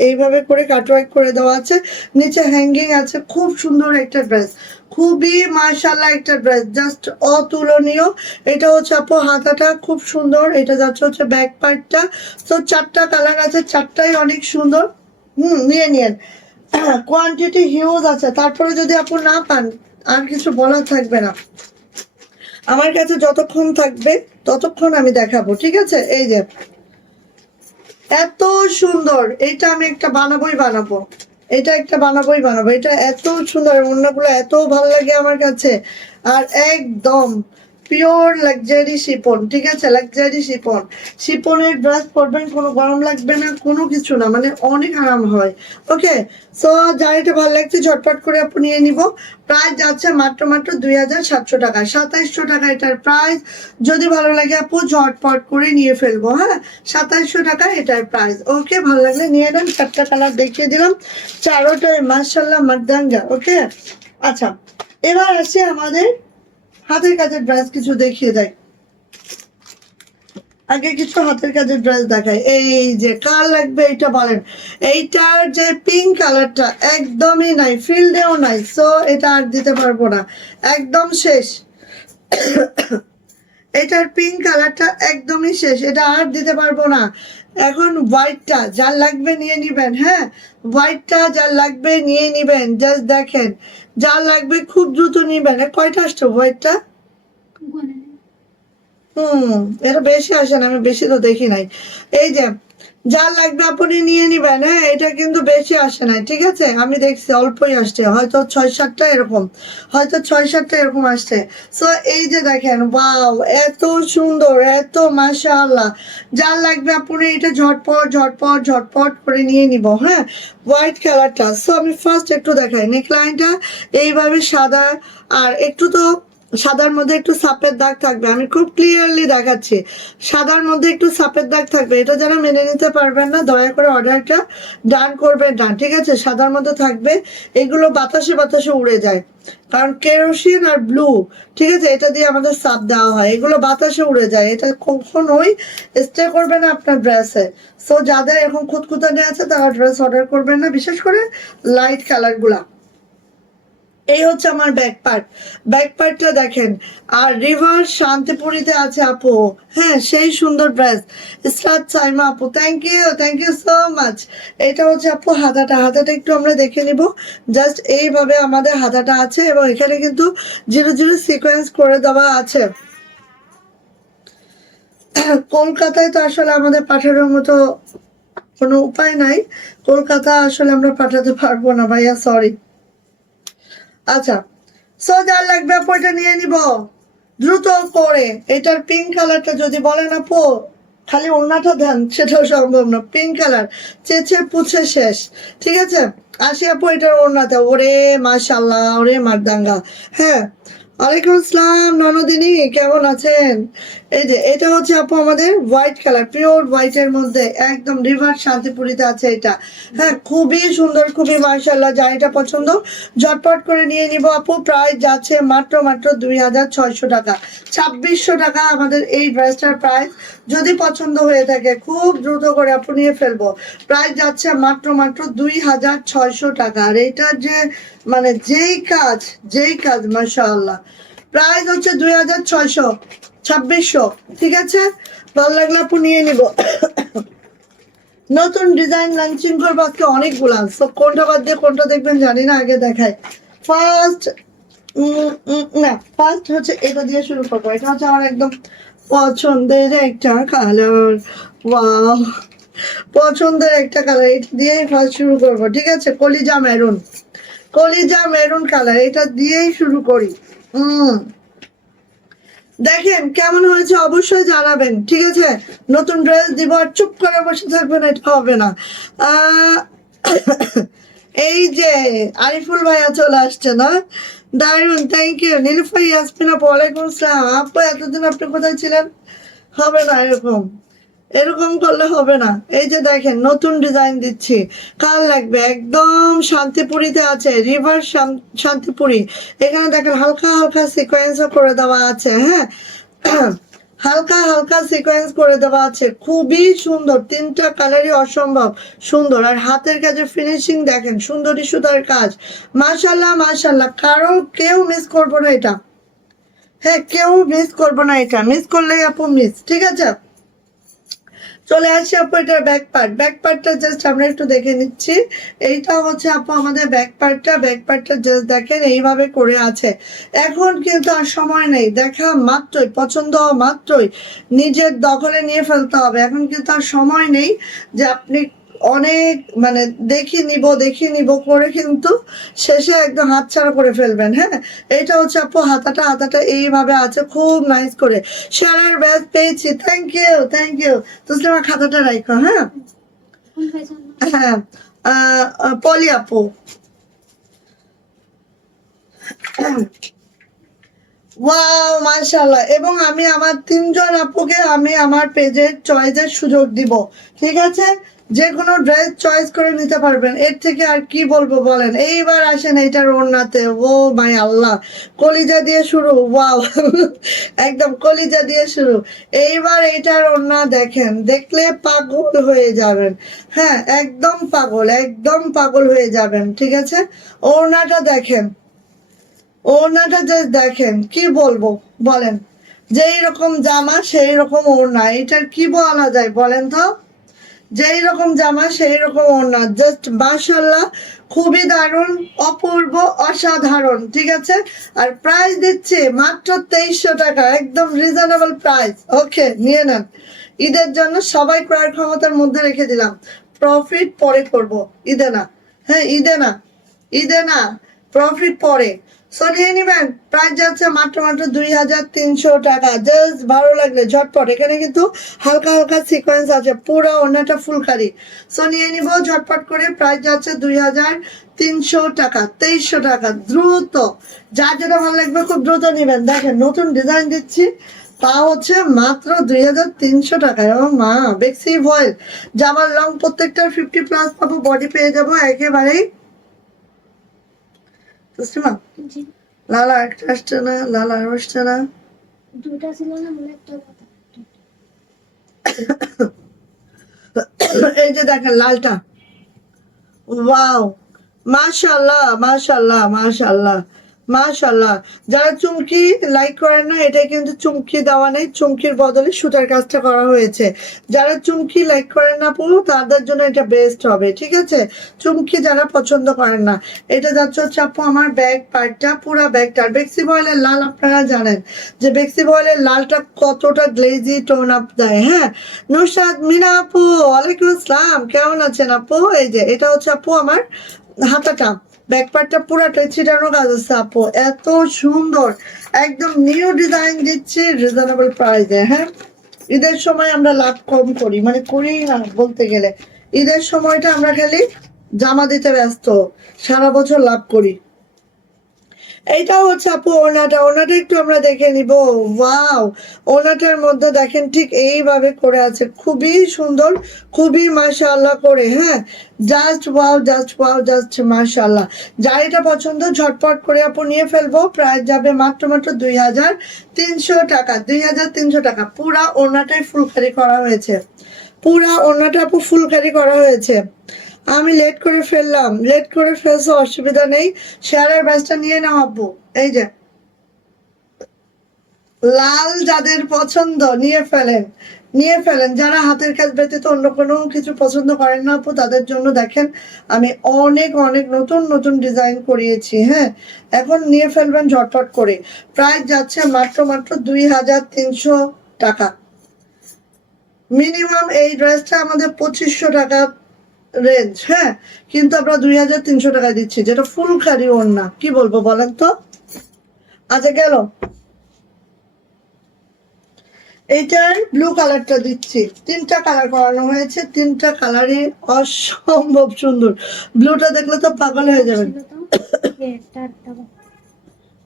এইভাবে করে কাটওয়ার্ক করে দেওয়া আছে, নিচে হ্যাঙ্গিং আছে। খুব সুন্দর একটা ড্রেস, খুবই মাশাআল্লাহ একটা ড্রেস, জাস্ট অতুলনীয়। এটা হচ্ছে আপু হাতাটা খুব সুন্দর, এটা যাচ্ছে হচ্ছে ব্যাক পার্টটা। তো চারটা কালার আছে, চারটাই অনেক সুন্দর। নিয়ে নিয়েন, কোয়ান্টিটি হিউজ আছে। তারপরে যদি আপু না পান আর কিছু বলার থাকবে না, আমার কাছে যতক্ষণ থাকবে ততক্ষণ আমি দেখাবো, ঠিক আছে। এই যে এত সুন্দর, এটা আমি একটা বানাবো, এটা একটা বানাবো। এটা এত সুন্দর, অন্যগুলো এত ভালো লাগে আমার কাছে। আর একদম পিওর লাক্সারি শিপন, ঠিক আছে লাক্সারি শিপন। শিপনের ড্রেস পরবেন, কোনো গরম লাগবে না, কোনো কিছু না, মানে অনেক আরাম হয়। ওকে সো যার এটা ভালো লাগছে ঝটপট করে আপনি নিয়ে নিব। প্রাইস যাচ্ছে মাত্র 2700 টাকা, 2700 টাকা এটার প্রাইস। যদি ভালো লাগে আপু ঝটপট করে নিয়ে ফেলবো, হ্যাঁ 2700 টাকা এটার প্রাইস। ওকে ভালো লাগলে নিয়ে নেন। চারটা কালার দেখিয়ে দিলাম, চারোটাই মাশাআল্লাহ মারদাঙ্গা। ওকে আচ্ছা এবার আসছে আমাদের হাতের কাজের ড্রেস কিছু দেখিয়ে দেয়। আগে কিছু হাতের কাজের ড্রেস দেখায়। এই যে কার লাগবে এটা বলেন। এইটার যে পিঙ্ক কালারটা একদমই নাই, ফিল্ডেও নাই, সো এটা আর দিতে পারবো না, একদম শেষ। এটার পিঙ্ক কালারটা একদমই শেষ, এটা আর দিতে পারবো না। এখন হোয়াইটটা যার লাগবে নিয়ে নিবেন, হ্যাঁ হোয়াইটটা যার লাগবে নিয়ে নিবেন। জাস্ট দেখেন যার লাগবে খুব দ্রুত নিবেন। কয়টা আসছে হোয়াইটটা? এটা বেশি আসে না, আমি বেশি তো দেখি নাই। এই যে যার লাগবে আপনি নিয়ে নিবেন, হ্যাঁ এটা কিন্তু বেশি আসে নাই, ঠিক আছে আমি দেখছি অল্পই আসছে, হয়তো 6-7টা এরকম, হয়তো 6-7টা এরকম আসছে। সো এই যে দেখেন ওয়াও এত সুন্দর, এত মাশাআল্লাহ। যার লাগবে আপনি এটা ঝটপট করে নিয়ে নিব, হ্যাঁ হোয়াইট কালারটা। সো আমি ফার্স্ট একটু দেখাই নেকলাইনটা, এইভাবে সাদা আর একটু তো সাদার মধ্যে একটু সাপের দাগ থাকবে, আমি খুব ক্লিয়ারলি দেখাচ্ছি, সাদার মধ্যে একটু সাপের দাগ থাকবে। এটা যারা মেনে নিতে পারবেন না দয়া করে অর্ডারটা ডান করবেন না, ঠিক আছে? সাদার মধ্যে থাকবে, এগুলো বাতাসে বাতাসে উড়ে যায়, কারণ কেরোসিন আর ব্লু, ঠিক আছে, এটা দিয়ে আমাদের সাপ দেওয়া হয়, এগুলো বাতাসে উড়ে যায়, এটা কখনোই স্টে করবে না আপনার ড্রেসে। সো যাদের এরকম খুঁতখুঁতানি আছে তারা ড্রেস অর্ডার করবেন না, বিশেষ করে লাইট কালারগুলা। এই হচ্ছে আমার ব্যাক পার্টটা দেখেন। আর রিভার শান্তিপুরীতে আছে আপু, হ্যাঁ সেই সুন্দর ড্রেস। ইসরাত সাইমা আপু, থ্যাংক ইউ সো মাচ। এটা হচ্ছে আপু হাতাটা একটু আমরা দেখে নিব। জাস্ট এইভাবে আমাদের হাতাটা আছে এবং এখানে কিন্তু জিরো জিরো সিকোয়েন্স করে দেওয়া আছে। কলকাতায় তো আসলে আমাদের পাঠানোর মতো কোনো উপায় নাই, কলকাতা আসলে আমরা পাঠাতে পারবো না ভাইয়া, সরি। আচ্ছা, সো যার লাগবে আপু এটা নিয়ে নিব দ্রুত করে। এটার পিঙ্ক কালারটা যদি বলেন আপু, খালি ওড়নাটা দেন সেটাও সম্ভব না, পিঙ্ক কালার চেঁচে পুছে শেষ, ঠিক আছে? আসি আপু এটার ওড়নাতে, ওরে মাশাল্লাহ, ওরে মারদাঙ্গা। হ্যাঁ, ওয়ালাইকুম আসসালাম ননদিনী, কেমন আছেন? এই যে এটা হচ্ছে আপু আমাদের হোয়াইট কালার, পিওর হোয়াইটের মধ্যে একদম রিভার শান্তিপুরীতে আছে এটা। হ্যাঁ, খুবই সুন্দর, খুবই মাশাল্লাহ। যা এটা পছন্দ ঝটপট করে নিয়ে নিব আপু। প্রাইস যাচ্ছে মাত্র 2600 টাকা, 2600 টাকা আমাদের এই ড্রেসটার প্রাইস। যদি পছন্দ হয়ে থাকে খুব দ্রুত করে আপু নিয়ে ফেলবো। প্রাইস যাচ্ছে মাত্র 2600 টাকা। আর এইটার যে মানে যেই কাজ মাশাআল্লাহ। প্রাইস হচ্ছে 2600, 2600, ঠিক আছে? ভালো লাগলে আপু নিয়ে নিব। নতুন ডিজাইন লঞ্চিং করবো আজকে অনেকগুলা, সো কোনটা বাদ দিয়ে কোনটা দেখবেন জানি না, আগে দেখাই। ফার্স্ট ফার্স্ট হচ্ছে এটা দিয়ে শুরু করবো। এটা হচ্ছে আমার একদম পছন্দের একটা কালার, ওয়াও, পছন্দের একটা কালার, এটা দিয়ে ফার্স্ট শুরু করবো, ঠিক আছে? কলিজা মেরুন কালার, এটা দিয়েই শুরু করি। দেখেন কেমন হয়েছে অবশ্যই জানাবেন, ঠিক আছে? নতুন ড্রেস দিব আর চুপ করে বসে থাকবেন, এটা হবে না। এই যে আরিফুল ভাইয়া চলে আসছে না, দারুন, থ্যাংক ইউ। নীলুফার ইয়াসমিন আপু, ওয়ালাইকুম আসসালাম আপু, এতদিন আপনি কোথায় ছিলেন? হবে না এরকম, এরকম করলে হবে না। এই যে দেখেন নতুন ডিজাইন দিচ্ছি, কাল লাগবে, একদম শান্তিপুরীতে আছে, রিভার শান্তিপুরী। এখানে দেখেন হালকা হালকা সিকোয়েন্সও করে দেওয়া আছে, হ্যাঁ, হালকা হালকা সিকোয়েন্স করে দেওয়া আছে, খুবই সুন্দর, তিনটা কালারই অসম্ভব সুন্দর। আর হাতের কাজের ফিনিশিং দেখেন, সুন্দরী সুতার কাজ, মাশাল্লাহ মাশাল্লাহ, কেউ মিস করবো না এটা। হ্যাঁ, কেউ মিস করবো না এটা, মিস করলেই আপু মিস, ঠিক আছে? চলে আসি আপু এটার ব্যাক পার্টটা জাস্ট আমরা একটু দেখে নিচ্ছি। এইটা হচ্ছে আপু আমাদের ব্যাক পার্টটা জাস্ট দেখেন এইভাবে করে আছে। এখন কিন্তু আর সময় নেই, দেখা মাত্রই, পছন্দ হওয়া মাত্রই নিজের দখলে নিয়ে ফেলতে হবে। এখন কিন্তু আর সময় নেই যে আপনি অনেক মানে দেখি নিব করে কিন্তু শেষে একদম হাতছাড়া করে ফেলবেন। হ্যাঁ, এটা হচ্ছে আপু হাতাটা এইভাবে আছে, খুব নাইস করে। শেয়ার ব্যাচ পেয়েছি, থ্যাংক ইউ। তো আমার খাতাটা রাখো, হ্যাঁ হ্যাঁ, পলি আপু, ওয়াও মাশাআল্লাহ। এবং আমি আমার 3জন আপুকে আমি আমার পেজের চয়েসের সুযোগ দিব, ঠিক আছে? যে কোনো ড্রেস চয়েস করে নিতে পারবেন, এর থেকে আর কি বলবো বলেন? এইবার আসেন এইটার ওড়নাতে, ও মাই আল্লাহ, কলিজা দিয়ে শুরু, ওয়াও, একদম কলিজা দিয়ে শুরু। এইবার এইটার ওড়না দেখেন, দেখলে পাগল হয়ে যাবেন। হ্যাঁ, একদম পাগল হয়ে যাবেন, ঠিক আছে? ওড়নাটা দেখেন, ওড়নাটা জাস্ট দেখেন, কি বলবো বলেন? যেই রকম জামা সেই রকম ওড়না, এটার কি বলা যায় বলেন তো? যেই রকম জামা সেই রকম ওড়না, জাস্ট মাশাআল্লাহ, খুবই দারুণ, অপূর্ব, অসাধারণ, ঠিক আছে? আর প্রাইস দিচ্ছে মাত্র 2300 টাকা, একদম রিজনেবল প্রাইস। ওকে, নিয়ে নেন, ঈদের জন্য সবাই ক্রয়ের ক্ষমতার মধ্যে রেখে দিলাম। প্রফিট পরে করব, ঈদে না। হ্যাঁ, ঈদে না, প্রফিট পরে। সো নিয়ে নিবেন, প্রাইস যাচ্ছে মাত্র মাত্র 2300 টাকা। জাস্ট ভালো লাগলে ঝটপট, এখানে কিন্তু হালকা হালকা সিকোয়েন্স আছে, পুরো ওনাটা ফুলকারি। সো নিয়ে নিব ঝটপট করে, প্রাইস যাচ্ছে 2300 টাকা, 2300 টাকা। দ্রুত যার যেটা ভালো লাগবে খুব দ্রুত নিবেন। দেখেন নতুন ডিজাইন দিচ্ছি, তা হচ্ছে মাত্র 2300 টাকায়। ও মা, বেক্সি ভয়েল জামার লং প্রত্যেকটা 50+ পাবো, বডি পেয়ে যাবো একেবারেই। সুস্মিমা, লাল একটা আসছে না, লাল আর আসছে না। দুটা ছিল না মনে একটা কথা। এই যে দেখেন লালটা, ওয়াও, মাশাআল্লাহ মাশাআল্লাহ মাশাআল্লাহ মাশাআল্লাহ। যারা চুমকি লাইক করেন না, এটা কিন্তু চুমকি দেওয়া নেই, চুমকির বদলে সুতার কাজটা করা হয়েছে। যারা চুমকি লাইক করেন না পুরো, তাদের জন্য এটা বেস্ট হবে, ঠিক আছে। চুমকি যারা পছন্দ করেন না, এটা যাচ্ছে হচ্ছে আপু আমার ব্যাক পার্টটা, পুরো ব্যাগটা। বেক্সি বয়েলের লাল আপনারা জানেন যে বেক্সি বয়েলের লালটা কতটা গ্লেজি টোন আপ দেয়। হ্যাঁ, নুরশাদ মিনা আপু, ওয়ালাইকুম আসসালাম, কেমন আছেন আপু? এই যে এটা হচ্ছে আপু আমার হাতাটা, ব্যাক পার্টটা পুরাটাই ছিটানো কাজ আছে আপু, এত সুন্দর, একদম নিউ ডিজাইন দিচ্ছি রিজনেবল প্রাইসে। হ্যাঁ, ঈদের সময় আমরা লাভ কম করি, মানে করি না বলতে গেলে, ঈদের সময়টা আমরা খালি জামা দিতে ব্যস্ত, সারা বছর লাভ করি। এইটা হচ্ছে আপু ওড়নাটা, ওড়নাটা একটু আমরা দেখে নিব। ওয়াও, ওড়নাটার মধ্যে দেখেন ঠিক এইভাবে করে আছে, খুবই সুন্দর, খুবই মাশাআল্লাহ করে। হ্যাঁ, just wow, just wow, just মাশাআল্লাহ। যার এটা পছন্দ ঝটপট করে আপু নিয়ে ফেলবো, প্রাইস যাবে মাত্র মাত্র 2300 টাকা, 2300 টাকা। পুরা ওড়নাটাই ফুলকারি করা হয়েছে, পুরা ওড়নাটা আপু ফুলকারি করা হয়েছে। আমি লেট করে ফেললাম, লেট করে ফেলছো, অসুবিধা নেই, শেয়ারের ব্যাচটা নিয়ে নাও আপু। এই যে লাল যাদের পছন্দ নিয়ে ফেলেন, নিয়ে ফেলেন। যারা হাতের কাজ ব্যতীত অন্য কোনো কিছু পছন্দ করেন না আপু, তাদের জন্য দেখেন আমি অনেক অনেক নতুন নতুন ডিজাইন করিয়েছি। হ্যাঁ, এখন নিয়ে ফেলবেন ঝটপট করে। প্রাইস যাচ্ছে মাত্র মাত্র 2300 টাকা মিনিমাম। এই ড্রেসটা আমাদের 2500 টাকা রেঞ্জ। হ্যাঁ, কিন্তু আমরা 2300 টাকায় দিচ্ছি, যেটা ফুল খারি ওড়না। কি বলবো বলেন তো? আচ্ছা গেল, এইটার ব্লু কালারটা দিচ্ছি, তিনটা কালার করানো হয়েছে, তিনটা কালারই অসম্ভব সুন্দর। ব্লুটা দেখলে তো পাগল হয়ে যাবেন।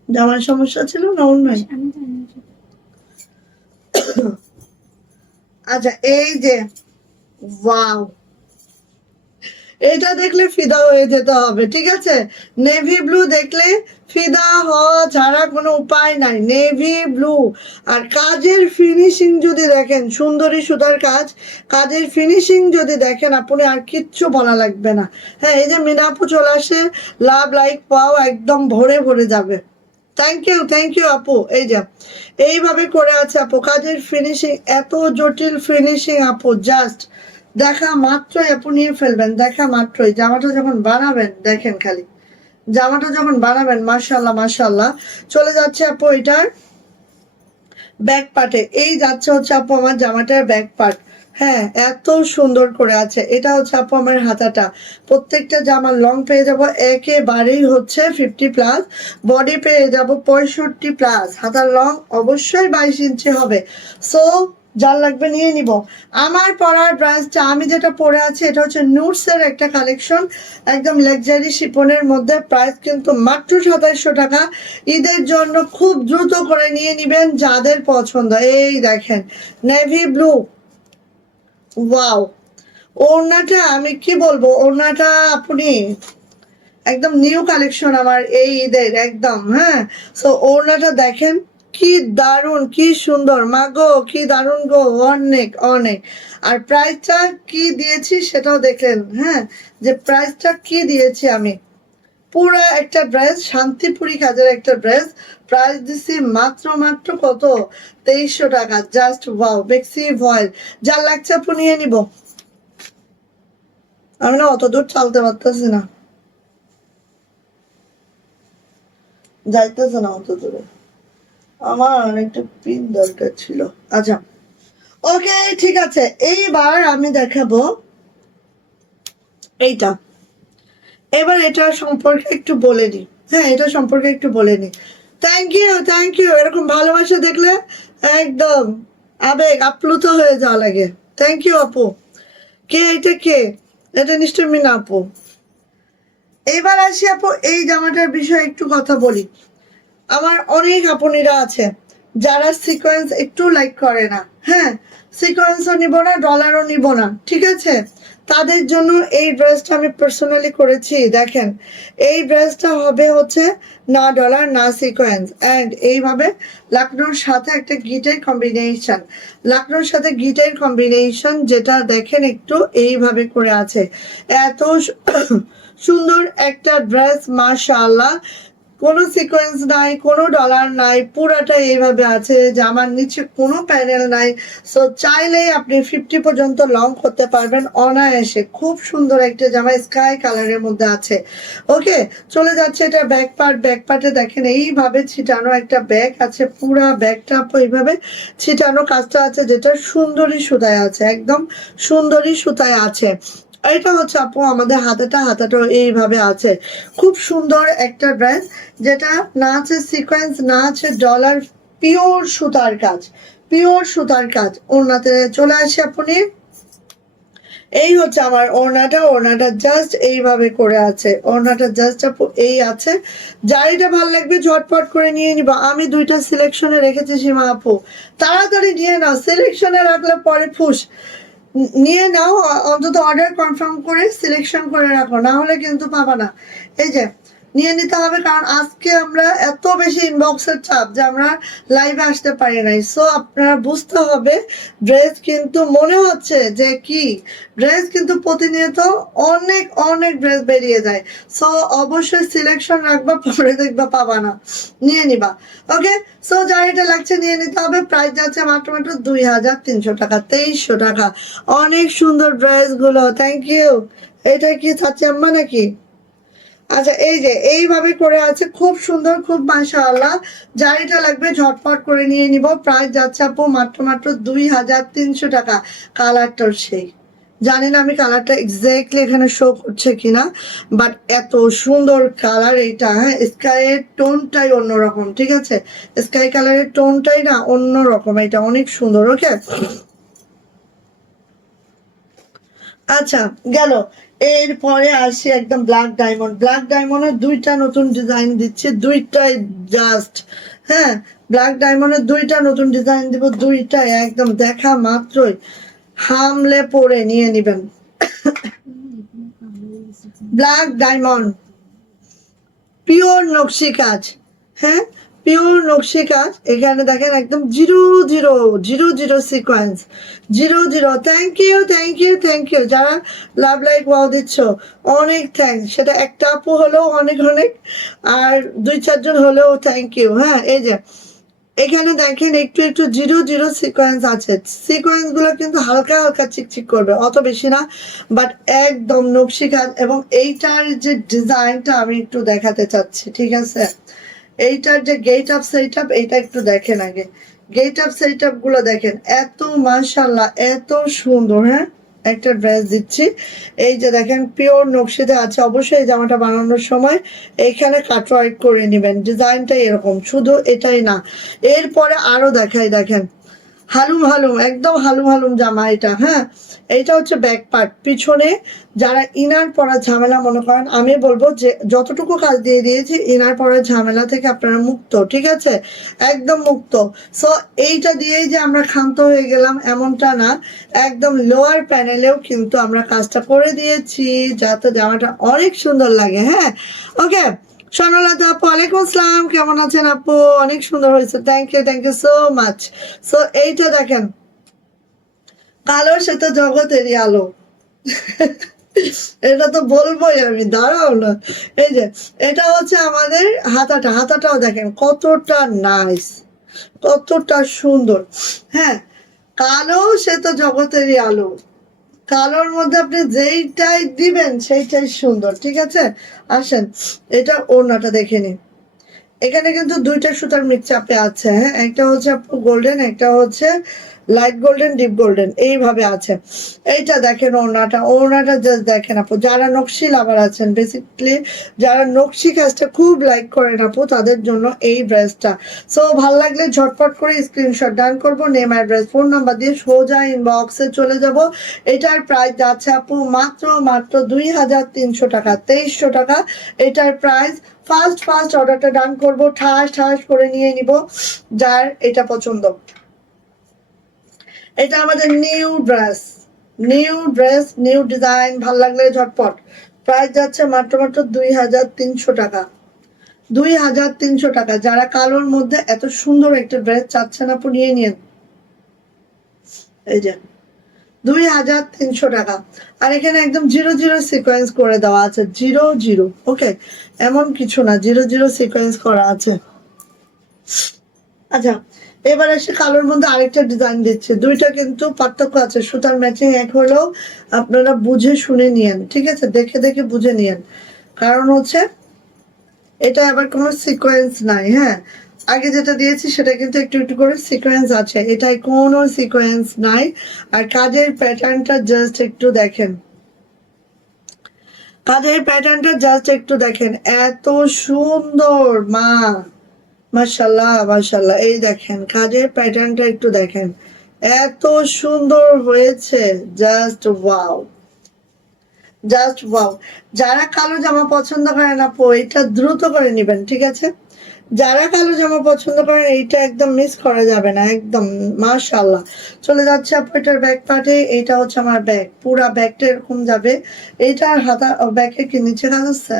জামার সমস্যা ছিল না অন্যায়? আচ্ছা এই যে ওয়াও, এটা দেখলে ফিদা হয়ে যেতে হবে, ঠিক আছে। নেভি ব্লু দেখলে ফিদা হওয়া ছাড়া কোনো উপায় নাই, নেভি ব্লু। আর কাজের ফিনিশিং যদি দেখেন, সুন্দরী সুতার কাজ, কাজের ফিনিশিং যদি দেখেন, আপনি আর কিচ্ছু বলা লাগবে না। হ্যাঁ, এই যে মিনাপু চলে আসে, লাভ লাইক পাও, একদম ভরে ভরে যাবে। থ্যাংক ইউ আপু। এই যে এইভাবে করে আছে আপু, কাজের ফিনিশিং এত জটিল ফিনিশিং আপু, জাস্ট দেখা মাত্রই আপু নিয়ে ফেলবেন, দেখা মাত্রই। জামাটা যখন বানাবেন দেখেন খালি, জামাটা যখন বানাবেন মাশাআল্লাহ মাশাআল্লাহ। চলে যাচ্ছে আপু এটার ব্যাক পার্টে, এই যাচ্ছে হচ্ছে আপু আমার জামাটার ব্যাক পার্ট। হ্যাঁ, এত সুন্দর করে আছে। এটা হচ্ছে আপু আমার হাতাটা, প্রত্যেকটা জামার লং পেয়ে যাব একেবারেই হচ্ছে 50+, বডি পেয়ে যাব 65+, হাতার লং অবশ্যই 22 ইঞ্চি হবে। সো যার লাগবে নিয়ে নিব। আমার পরার ড্রেসটা, আমি যেটা পরে আছি, এটা হচ্ছে নুটসের একটা কালেকশন, একদম লাক্সারি শিপনের মধ্যে। প্রাইস কিন্তু মাত্র 2700 টাকা। ঈদের জন্য খুব দ্রুত করে নিয়ে নিবেন যাদের পছন্দ। এই দেখেন নেভি ব্লু, ওয়াও, ওড়নাটা আমি কি বলবো, ওড়নাটা আপনি একদম নিউ কালেকশন আমার এই ঈদের একদম। হ্যাঁ, সো ওড়নাটা দেখেন কি দারুণ, কি সুন্দর, মাগো কি দারুণ গো, অনেক অনেক। আর প্রাইসটা কি দিয়েছি সেটাও দেখেন। হ্যাঁ, যে প্রাইসটা কি দিয়েছি আমি, পুরা একটা ড্রেস, শান্তিপুরি কাজের একটা ড্রেস, প্রাইস দিছি মাত্র মাত্র কত, 2300 টাকা। জাস্ট ওয়াও, বেক্সি ভয়েল। যার লাগছে আপু নিয়ে নিব। আমি না অত দূর চালতে পারতেছি না, যাইতেছে না অত দূরে, আমার একটা পিন দরকার ছিল। আচ্ছা ওকে, ঠিক আছে, এইবার আমি দেখাবো এইটা। এবার এটা সম্পর্কে একটু বলে দিই। হ্যাঁ, এটা সম্পর্কে একটু বলে নি। থ্যাংক ইউ, এরকম ভালোবাসা দেখলে একদম আবেগ আপ্লুত হয়ে যাওয়া লাগে। থ্যাংক ইউ আপু। কে এটা নিশ্চয় মিনা আপু। এবার আসি আপু, এই জামাটার বিষয়ে একটু কথা বলি। আমার অনেক আপনিরা আছে যারা সিকোয়েন্স একটু লাইক করে না। হ্যাঁ, সিকোয়েন্সও নিব না, ডলারও নিব না, ঠিক আছে? তাদের জন্য এই ড্রেসটা আমি পার্সোনালি করেছি। দেখেন, এই ড্রেসটা হবে হচ্ছে না ডলার না সিকোয়েন্স, অ্যান্ড এইভাবে লাকনোর সাথে একটা গিটার কম্বিনেশন, লাকনোর সাথে গিটার কম্বিনেশন, যেটা দেখেন একটু এইভাবে করে আছে। এত সুন্দর একটা ড্রেস, মাশাআল্লাহ। কোনো সিকোয়েন্স নাই, কোনো ডলার নাই, পুরাটা এইভাবে আছে। জামার নিচে কোনো প্যানেল নাই। সো চাইলেই আপনি 50 পর্যন্ত লং করতে পারবেন অনায়াসে। খুব সুন্দর একটা জামা, স্কাই কালারের মধ্যে আছে। ওকে, চলে যাচ্ছে এটা ব্যাক পার্ট। ব্যাক পার্টে দেখেন এইভাবে ছিটানো একটা ব্যাগ আছে, পুরা ব্যাগটা এইভাবে ছিটানো কাজটা আছে, যেটা সুন্দরী সুতায় আছে, একদম সুন্দরী সুতায় আছে। এটা হচ্ছে আপু আমাদের হাতাটাও এইভাবে আছে। খুব সুন্দর একটা ড্রেস, যেটা না আছে সিকোয়েন্স, না আছে ডলার, পিওর সুতার কাজ, পিওর সুতার কাজ। ওড়নাতে চলে আসে আপনি। এই হচ্ছে আমার ওড়নাটা জাস্ট এইভাবে করে আছে। ওড়নাটা জাস্ট আপু এই আছে। যার এটা ভালো লাগবে ঝটপট করে নিয়ে নিবা। আমি 2টা সিলেকশনে রেখেছি সীমা আপু, তাড়াতাড়ি নিয়ে নাও। সিলেকশনে রাখলে পরে ফুস। নিয়ে নাও, অন্তত অর্ডার কনফার্ম করে সিলেকশন করে রাখো, না হলে কিন্তু পাবা না। এই যে নিয়ে নিতে হবে, কারণ আজকে আমরা এত বেশি ইনবক্সের চাপ যে আমরা লাইভে আসতে পারি নাই। সো আপনারা বুঝতে হবে, ড্রেস কিন্তু মনে হচ্ছে যে কি, ড্রেস কিন্তু প্রতিনিয়ত অনেক অনেক ড্রেস বেরিয়ে যায়। সো অবশ্যই সিলেকশন রাখবা, পরে দেখবা পাবা না, নিয়ে নিবা। ওকে, সো যার এটা লাগছে নিয়ে নিতে হবে। প্রাইস যাচ্ছে মাত্র 2300 টাকা, 2300 টাকা। অনেক সুন্দর ড্রেস গুলো, থ্যাংক ইউ। এটা কি চাচ্ছি আম্মা নাকি? আচ্ছা, এই যে এইভাবে করে আছে, খুব সুন্দর, খুব মাশাআল্লাহ। যার এটা লাগবে ঝটপট করে নিয়ে নিব। প্রাইস যাচ্ছে আপু মাত্র 2300 টাকা। কালারটাও সেই, জানি না আমি কালারটা এক্স্যাক্টলি এখানে শো করছে কিনা, বাট এত সুন্দর কালার এইটা। হ্যাঁ, স্কাইয়ের টোনটাই অন্যরকম, ঠিক আছে? স্কাই কালারের টোনটাই না অন্যরকম, এটা অনেক সুন্দর। ওকে, আচ্ছা গেল। এরপরে আসি একদম ব্ল্যাক ডায়মন্ড। ব্ল্যাক ডায়মন্ডের 2টা নতুন ডিজাইন দিচ্ছি, 2টাই জাস্ট। হ্যাঁ, ব্ল্যাক ডায়মন্ডের 2টা নতুন ডিজাইন দিব, 2টাই একদম দেখা মাত্রই হামলে পড়ে নিয়ে নিবেন। ব্ল্যাক ডায়মন্ড, পিওর নকশি কাজ। হ্যাঁ, পিওর নকশি কাজ। এখানে দেখেন একদম 0 0 সিকোয়েন্স, 0 0। থ্যাংক ইউ যারা লাভ লাইক ওয়াও দিচ্ছ, অনেক থ্যাংক। সেটা একটা আপু হলেও অনেক অনেক, আর 2 4 জন হলেও থ্যাংক ইউ। হ্যাঁ, এই যে এখানে দেখেন একটু 0 0 সিকোয়েন্স আছে। সিকোয়েন্স গুলো কিন্তু হালকা হালকা চিকচিক করবে, অত বেশি না, বাট একদম নকশি কাজ। এবং এইটার যে ডিজাইনটা আমি একটু দেখাতে চাচ্ছি, ঠিক আছে? এইটার যে গেট আপ সেট আপ, এইটা একটু দেখেন আগে। গেট আপ সেট আপ গুলো দেখেন, এত মাশাআল্লাহ, এত সুন্দর। হ্যাঁ, একটা ড্রেস দিচ্ছি, এই যে দেখেন পিওর নকশিতে আছে। অবশ্যই এই জামাটা বানানোর সময় এইখানে কাটওয়ার্ক করে নেবেন। ডিজাইনটা এরকম, শুধু এটাই না, এরপরে আরো দেখাই। দেখেন হালুম একদম হালুম জামা এটা। হ্যাঁ, এইটা হচ্ছে ব্যাক পার্ট। পিছনে যারা ইনার পরার ঝামেলা মনে করেন, আমি বলবো যে যতটুকু কাজ দিয়ে দিয়েছি ইনার পরার ঝামেলা থেকে আপনারা মুক্ত, ঠিক আছে? একদম মুক্ত। সো এইটা দিয়েই যে আমরা ক্ষান্ত হয়ে গেলাম এমনটা না, একদম লোয়ার প্যানেলেও কিন্তু আমরা কাজটা করে দিয়েছি, যাতে জামাটা অনেক সুন্দর লাগে। হ্যাঁ, ওকে। সোনালতা আপু, ওয়ালাইকুম আসসালাম, কেমন আছেন আপু? অনেক সুন্দর হয়েছে, thank you so much. So এইটা দেখেন, কালোর সাথে জগতেরই আলো। এটা তো বলবোই আমি, দাঁড়াও না। এই যে এটা হচ্ছে আমাদের হাতাটাও দেখেন কতটা নাইস, কতটা সুন্দর। হ্যাঁ, কালো সে তো জগতেরই আলো। কালোর মধ্যে আপনি যেইটাই দিবেন সেইটাই সুন্দর, ঠিক আছে? আসেন, এটা ওড়নাটা দেখে নিন। এখানে কিন্তু 2টা সুতার মিক্স চাপে আছে। হ্যাঁ, একটা হচ্ছে গোল্ডেন, একটা হচ্ছে লাইট গোল্ডেন, ডিপ গোল্ডেন এইভাবে আছে। এইটা দেখেন ওড়নাটা জাস্ট দেখেন আপু, যারা নকশি লাভার আছেন, বেসিক্যালি যারা নকশি কাজটা খুব লাইক করেন আপু, তাদের জন্য এই ড্রেসটা। সো ভালো লাগলে ঝটপট করে স্ক্রিনশট ডান করবো, নেম অ্যাড্রেস ফোন নাম্বার দিয়ে সোজা ইনবক্সে চলে যাব। এটার প্রাইস যাচ্ছে আপু মাত্র 2300 টাকা, 2300 টাকা এটার প্রাইস। ফার্স্ট অর্ডারটা ডান করবো, ঠাস করে নিয়ে নিব যার এটা পছন্দ। এটা আমাদের নিউ ড্রেস, নিউ ডিজাইন, ভাল লাগলে ঝটপট। প্রাইস যাচ্ছে মাত্র 2300 টাকা, 2300 টাকা। যারা কালোর মধ্যে এত সুন্দর একটা ড্রেস চাচ্ছেন আপু, নিয়ে নিন। এই যে 2300 টাকা। আর এখানে একদম 00 সিকোয়েন্স করে দেওয়া আছে, 00। ওকে, এমন কিছু না, 00 সিকোয়েন্স করা আছে। আচ্ছা, এবার এসে কালোর মধ্যে আরেকটা ডিজাইন দিচ্ছে। দুইটা কিন্তু পার্থক্য আছে, সুতার ম্যাচিং এক হলেও আপনারা বুঝে শুনে নিয়েন, ঠিক আছে? দেখে বুঝে নিয়েন। কারণ হচ্ছে এটা আবার কোনো সিকোয়েন্স নাই। হ্যাঁ, আগে যেটা দিয়েছি সেটা কিন্তু একটু করে সিকোয়েন্স আছে, এটাই কোনো সিকোয়েন্স নাই। আর কাজের প্যাটার্নটা জাস্ট একটু দেখেন, একটু দেখেন, এত সুন্দর মাশাল্লাহ। এই দেখেন কাজের প্যাটার্নটা একটু দেখেন, এত সুন্দর হয়েছে, জাস্ট ওয়াও। যারা কালো জামা পছন্দ করেন আপু, এটা দ্রুত করে নিবেন, ঠিক আছে? যারা কালো জামা পছন্দ করেন এইটা একদম মিস করা যাবে না, একদম মাশাআল্লাহ। চলে যাচ্ছে আপু এটার ব্যাক পার্টে। এইটা হচ্ছে আমার ব্যাগ, পুরা ব্যাগটা এরকম যাবে। এইটার হাতা ব্যাগে কি নিচে কাজ আছে?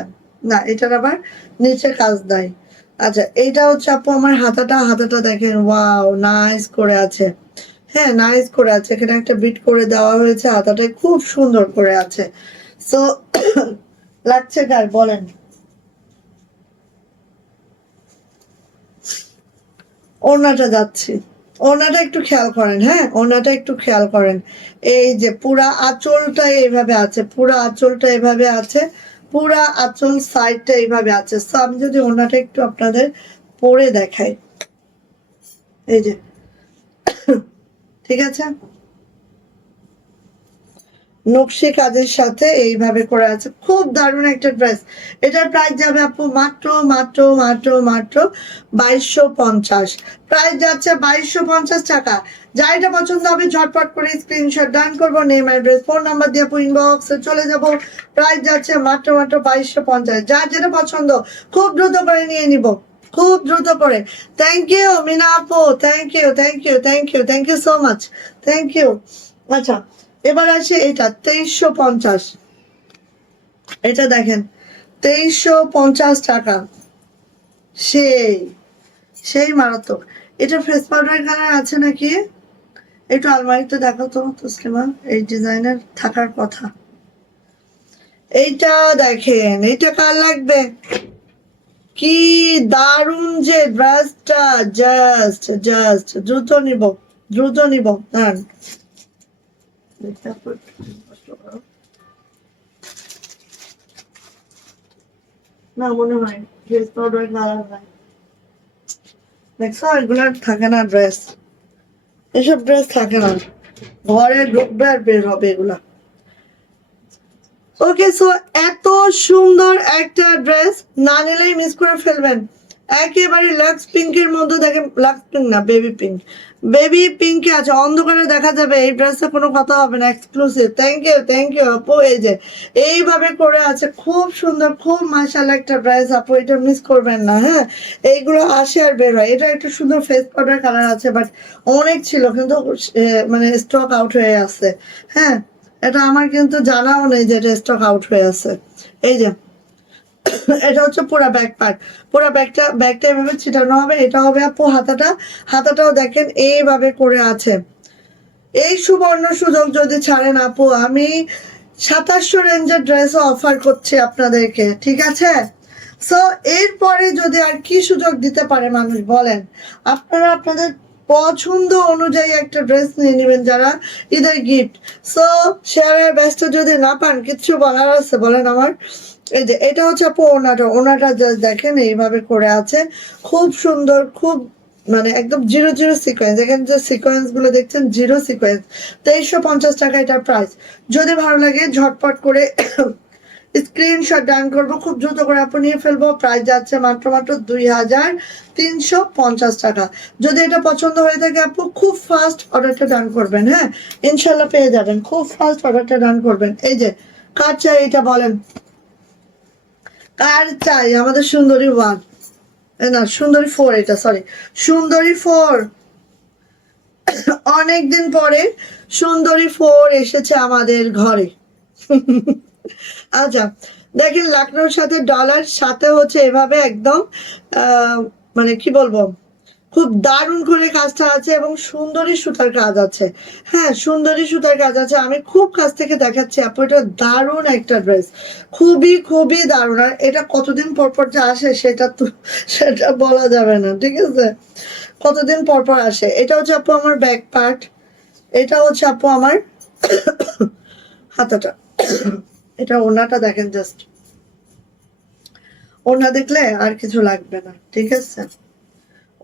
না, এটার আবার নিচে কাজ নাই। আচ্ছা, এইটা হচ্ছে আপু আমার হাতাটা দেখেন, ওয়াও, নাইস করে আছে। হ্যাঁ, নাইস করে আছে, এখানে একটা বিট করে দেওয়া হয়েছে, হাতাটা খুব সুন্দর করে আছে। সো লাগছে কার বলেন? ওড়নাটা যাচ্ছে, ওড়নাটা একটু খেয়াল করেন। হ্যাঁ, ওড়নাটা একটু খেয়াল করেন। এই যে পুরা আঁচলটা এইভাবে আছে, পুরা আঁচল সাইডটা এইভাবে আছে। সো আমি যদি ওড়নাটা একটু আপনাদের পরে দেখাই, এই যে, ঠিক আছে, নকশি কাজের সাথে এইভাবে করে আছে, খুব দারুণ একটা ড্রেস। এটার প্রাইস যাবে আপু মাত্র 2250। প্রাইস যাচ্ছে 2250 টাকা। যা এটা পছন্দ হবে ঝটপট করে স্ক্রিনশট ডান করবো, নেম অ্যাড্রেস ফোন নাম্বার দিয়ে আপু ইনবক্সে চলে যাব। প্রাইস যাচ্ছে মাত্র 2250। যার যেটা পছন্দ খুব দ্রুত করে নিয়ে নিব, খুব দ্রুত করে। থ্যাংক ইউ মিনা আপু, thank you so much, thank you. আচ্ছা, এবার আসে এটা 2350। এটা দেখেন 2350 টাকা, সেই মারাত্মক। এটা ফেস পাউডার কালার আছে নাকি? একটু আলমারিতে দেখো তো তসলিমা, এই ডিজাইনের থাকার কথা। এইটা দেখেন, এইটা কার লাগবে? কি দারুণ যে ড্রেসটা, জাস্ট দ্রুত নিব। হ্যাঁ, না মনে হয় ফেস পাউডার কালার নাই। দেখছো, এগুলার থাকে না ড্রেস, এসব ড্রেস থাকে না, ঘরে ঢুকবে আর বের হবে এগুলা। ওকে, সো এত সুন্দর একটা ড্রেস না নিলেই মিস করে ফেলবেন। একেবারে লাক্স পিঙ্কের মধ্যে দেখেন, লাক্স পিঙ্ক না, বেবি পিঙ্কে আছে, অন্ধকারে দেখা যাবে। এই ড্রেসে কোনো কথা হবে না, এক্সক্লুসিভ। থ্যাংক ইউ আপু। এই যে এইভাবে করে আছে, খুব সুন্দর, খুব মাশাআল্লাহ একটা ড্রেস আপু, এটা মিস করবেন না। হ্যাঁ, এইগুলো আসে আর বের হয়। এটা একটু সুন্দর ফেস পাউডার কালার আছে, বাট অনেক ছিল কিন্তু মানে স্টক আউট হয়ে আছে। হ্যাঁ, এটা আমার কিন্তু জানাও নেই যে এটা স্টক আউট হয়ে আছে। এই যে এটা হচ্ছে পুরা ব্যাক পার্ট, পুরা ব্যাগটা এভাবে ছিটানো হবে। এটা হবে আপু হাতাটাও দেখেন এইভাবে করে আছে। এই সুবর্ণ সুযোগ যদি ছাড়েন আপু, আমি 2700 রেঞ্জের ড্রেসও অফার করছি আপনাদেরকে, ঠিক আছে? সো এরপরে যদি আর কি সুযোগ দিতে পারে মানুষ বলেন? আপনারা আপনাদের পছন্দ অনুযায়ী একটা ড্রেস নিয়ে নেবেন যারা ঈদের গিফট। সো শেয়ারের ব্যস্ত যদি না পান, কিচ্ছু বলার আছে বলেন আমার? এই যে এটা হচ্ছে আপু ওড়নাটা জাস্ট দেখেন এইভাবে করে আছে, খুব সুন্দর, খুব মানে একদম জিরো জিরো সিকোয়েন্স, এখানে যে সিকোয়েন্স গুলো দেখছেন জিরো সিকোয়েন্স, 2350 টাকা এটার প্রাইস। যদি ভালো লাগে ঝটপট করে স্ক্রিনশট ডান করবো, খুব দ্রুত করে আপনি নিয়ে ফেলবো। প্রাইস যাচ্ছে মাত্র মাত্র 2350 টাকা। যদি এটা পছন্দ হয়ে থাকে আপু খুব ফাস্ট অর্ডারটা ডান করবেন, হ্যাঁ ইনশাল্লাহ পেয়ে যাবেন, খুব ফাস্ট অর্ডারটা ডান করবেন। এই যে কার চাই এটা বলেন, কার চাই আমাদের সুন্দরী ওয়ান, না সুন্দরী ফোর, এটা সরি সুন্দরী ফোর। অনেকদিন পরে সুন্দরী ফোর এসেছে আমাদের ঘরে। আচ্ছা দেখেন লাকনোর সাথে ডলার সাথে হচ্ছে এভাবে একদম মানে কি বলবো, খুব দারুণ করে কাজটা আছে এবং সুন্দরী সুতার কাজ আছে। হ্যাঁ সুন্দরী সুতার কাজ আছে, আমি খুব কাছ থেকে দেখাচ্ছি আপু, এটা দারুণ একটা ড্রেস, খুবই খুবই দারুণ। আর এটা কতদিন পর পর যে আসে সেটা বলা যাবে না, ঠিক আছে কতদিন পর পর আসে। এটা হচ্ছে আপু আমার ব্যাক পার্ট, এটা হচ্ছে আপু আমার হাতাটা, এটা ওড়নাটা দেখেন জাস্ট, ওড়না দেখলে আর কিছু লাগবে না, ঠিক আছে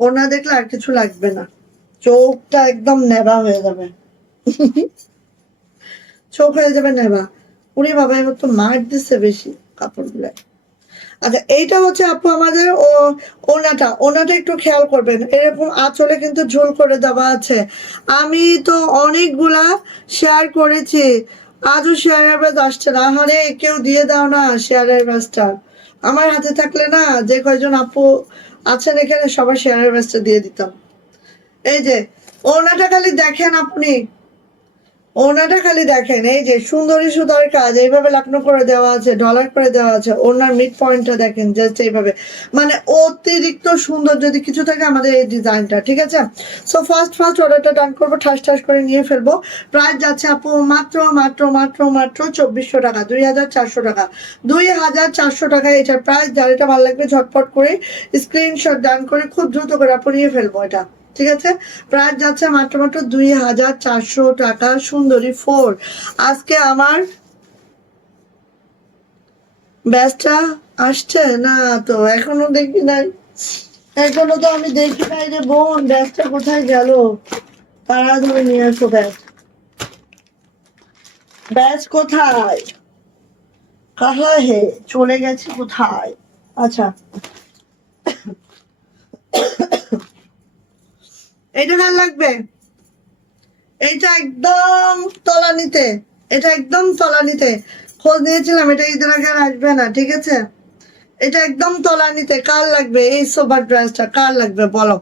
ওড়না দেখলে আর কিছু লাগবে না, চোখটা একদম নেবা হয়ে যাবে, চোখ হয়ে যাবে নেবা। উনি বাবা এবার তো মার দিচ্ছে বেশি কাপড়গুলো। আচ্ছা এইটা হচ্ছে আপু আমাদের ওনাটা একটু খেয়াল করবেন, এরকম আঁচলে কিন্তু ঝোল করে দেওয়া আছে। আমি তো অনেকগুলা শেয়ার করেছি, আজও শেয়ারের ব্যাজ আসছে না। আরে কেউ দিয়ে দাও না শেয়ারের ব্যাজটা, আমার হাতে থাকলে না যে কয়জন আপু আছেন এখানে সবার শেয়ারের ব্যাজটা দিয়ে দিতাম। এই যে ওনাটা খালি দেখেন আপনি, ওনাটা খালি দেখেন, এই যে সুন্দরী সুতার কাজ এইভাবে লাকনো করে দেওয়া আছে, ডলার করে দেওয়া আছে, ওনার মিড পয়েন্টটা দেখেন জাস্ট এইভাবে, মানে অতিরিক্ত সুন্দর যদি কিছু থাকে আমাদের এই ডিজাইনটা, ঠিক আছে। সো ফার্স্ট অর্ডারটা ডান করবো, ঠাস ঠাস করে নিয়ে ফেলবো। প্রাইস যাচ্ছে আপু মাত্র মাত্র মাত্র মাত্র 2400 টাকা, 2400 টাকা, 2400 টাকা এটার প্রাইস। যার এটা ভালো লাগবে ঝটপট করে স্ক্রিনশট ডান করে খুব দ্রুত করে আপু নিয়ে ফেলবো এটা, ঠিক আছে। প্রাইস যাচ্ছে মাত্র মাত্র 2400 টাকা, সুন্দরী ফোর। আজকে আমার ব্যাচটা আসছে না তো, এখনো দেখি নাই, এখনো তো আমি দেখি নাই রে বোন, ব্যাচটা কোথায় গেল, তারা ধরে নিয়ে আসো ব্যাচ, ব্যাচ কোথায়, কাহা হে, চলে গেছে কোথায়। আচ্ছা এটা কার লাগবে, এইটা একদম তলানিতে, এটা একদম তলানিতে, খোঁজ নিয়েছিলাম এটা ঈদের আগে আর আসবে না, ঠিক আছে এটা একদম তলানিতে। কার লাগবে এই সোবার ড্রেসটা, কার লাগবে বলো।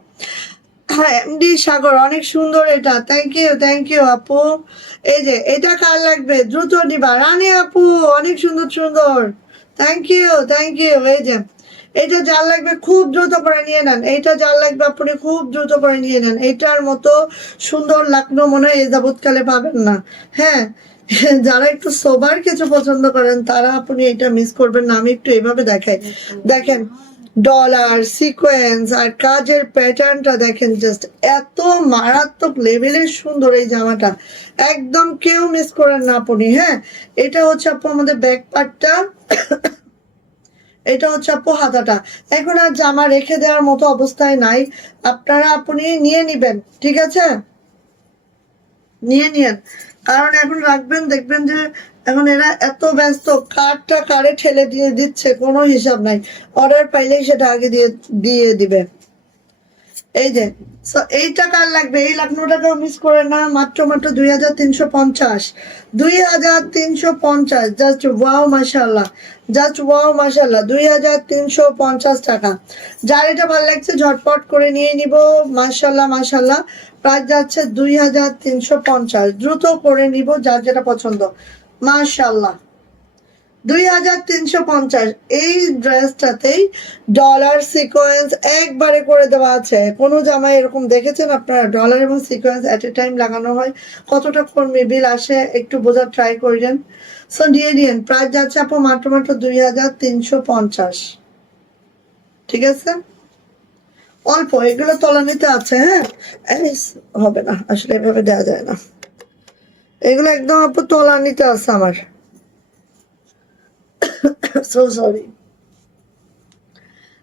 হ্যাঁ এমডি সাগর অনেক সুন্দর এটা, থ্যাংক ইউ আপু। এই যে এটা কার লাগবে দ্রুত নিবা, রানী আপু অনেক সুন্দর সুন্দর, থ্যাংক ইউ। এই যে এটা যার লাগবে খুব দ্রুত করে নিয়ে নেন, এইটা যার লাগবে আপনি খুব দ্রুত করে নিয়ে নেন, এটার মতো সুন্দর লাকনো মনে হয় এই যাবৎকালে পাবেন না। হ্যাঁ যারা একটু সোবার কিছু পছন্দ করেন তারা আপনি এটা মিস করবেন না। আমি একটু এইভাবে দেখাই, দেখেন ডলার সিকোয়েন্স আর কাজের প্যাটার্নটা দেখেন জাস্ট এত মারাত্মক লেভেলের সুন্দর এই জামাটা, একদম কেউ মিস করেন না আপনি। হ্যাঁ এটা হচ্ছে আপু আমাদের ব্যাক পার্টটা, এটা হচ্ছে আপু হাতাটা। এখন আর জামা রেখে দেওয়ার মতো অবস্থায় নাই, আপনারা আপনি নিয়ে নিবেন, ঠিক আছে নিয়ে নিয়েন, কারণ এখন রাখবেন দেখবেন যে এখন এরা এত ব্যস্ত, কারটা কারে ঠেলে দিয়ে দিচ্ছে কোনো হিসাব নাই, অর্ডার পাইলেই সেটা আগে দিয়ে দিয়ে দিবে। এই যে এইটা কার লাগবে, এই লাকনোটাকেও মিস করে না, মাত্র মাত্র 2350, 2350, জাস্ট ওয়াও মাশাআল্লাহ, জাস্ট ওয়াও মাশাআল্লাহ, 2350 টাকা। যার এটা ভালো লাগছে ঝটপট করে নিয়ে নিব, মাশাআল্লাহ মাশাআল্লাহ। প্রাইস যাচ্ছে 2350, দ্রুত করে নিব যার যেটা পছন্দ, মাশাআল্লাহ 2350। এই ড্রেসটাতেই ডলার সিকোয়েন্স একবারে করে দেওয়া আছে, কোনো জামায় এরকম দেখেছেন আপনারা ডলার এবং সিকোয়েন্স এট এ টাইম লাগানো হয়, কতটা কর্মী বিল আসে একটু বোঝার ট্রাই করেন। সো নিয়ে নিন, প্রাইস যাচ্ছে আপু মাত্র মাত্র 2350, ঠিক আছে অল্প, এগুলো তলানিতে আছে। হ্যাঁ হবে না আসলে, এভাবে দেওয়া যায় না, এগুলো একদম আপু তলানিতে আছে আমার, সো সরি।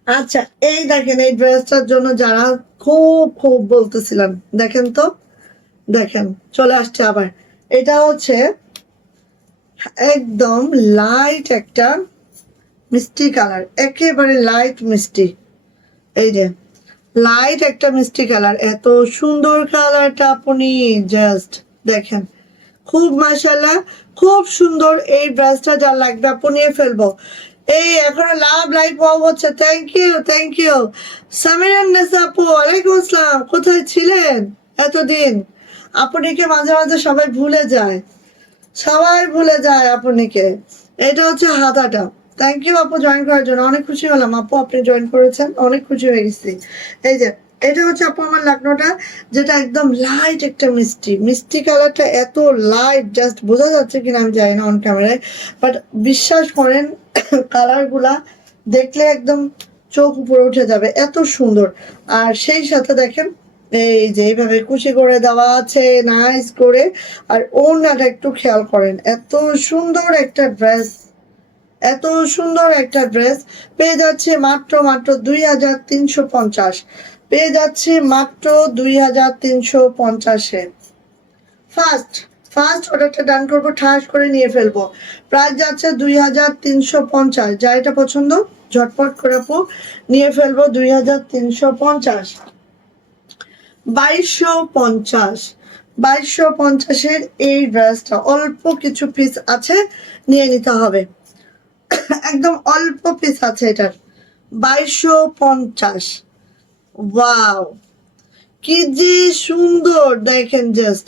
আচ্ছা, এই দেখেন এই ড্রেসটার জন্য যারা খুব খুব বলতেছিলেন, দেখেন তো, দেখেন চলে আসছে আবার। এটা হচ্ছে একদম লাইট একটা মিষ্টি কালার, একেবারে লাইট মিষ্টি। এই যে লাইট একটা মিষ্টি কালার, এত সুন্দর কালারটা, আপনি জাস্ট দেখেন, খুব মাশাআল্লাহ, খুব সুন্দর। এই ড্রেসটা যার লাগবে আপু নিয়ে ফেলবো। এই এখনো লাভ লাইক পাওয়া হচ্ছে, thank you thank you. Samiran Nesa আপু, ওয়ালাইকুম আসসালাম, কোথায় ছিলেন এতদিন? আপুনিকে মাঝে মাঝে সবাই ভুলে যায়, সবাই ভুলে যায় আপনিকে। এটা হচ্ছে হাতাটা। থ্যাংক ইউ আপু জয়েন করার জন্য, অনেক খুশি হলাম আপু আপনি জয়েন করেছেন, অনেক খুশি হয়ে গেছি। এই যে এটা হচ্ছে আপু আমার লাকনোটা, যেটা একদম লাইট একটা মিষ্টি মিষ্টি কালারটা, এত লাইট, জাস্ট বোঝা যাচ্ছে কিনা আমি জানি না অন ক্যামেরায়, বাট বিশ্বাস করেন কালারগুলা দেখলে একদম চোখ উপরে উঠে যাবে, এত সুন্দর। আর সেই সাথে দেখেন এই যে এইভাবে কুচি করে দেওয়া আছে নাইস করে। আর ওড়নাটা একটু খেয়াল করেন, এত সুন্দর একটা ড্রেস, এত সুন্দর একটা ড্রেস পেয়ে যাচ্ছে মাত্র মাত্র 2350, পেয়ে যাচ্ছে মাত্র 2350-এ। ফার্স্ট ফার্স্ট অর্ডারটা ডান করবো, ঠাস করে নিয়ে ফেলবো। প্রাইস যাচ্ছে 2350, যা এটা পছন্দ ঝটপট করে আপু নিয়ে ফেলবো। 2350, 2250, 2250-এর এই ড্রেসটা অল্প কিছু পিস আছে, নিয়ে নিতে হবে, একদম অল্প পিস আছে এটার। 2250, ওয়াও কি যে সুন্দর, দেখেন জাস্ট,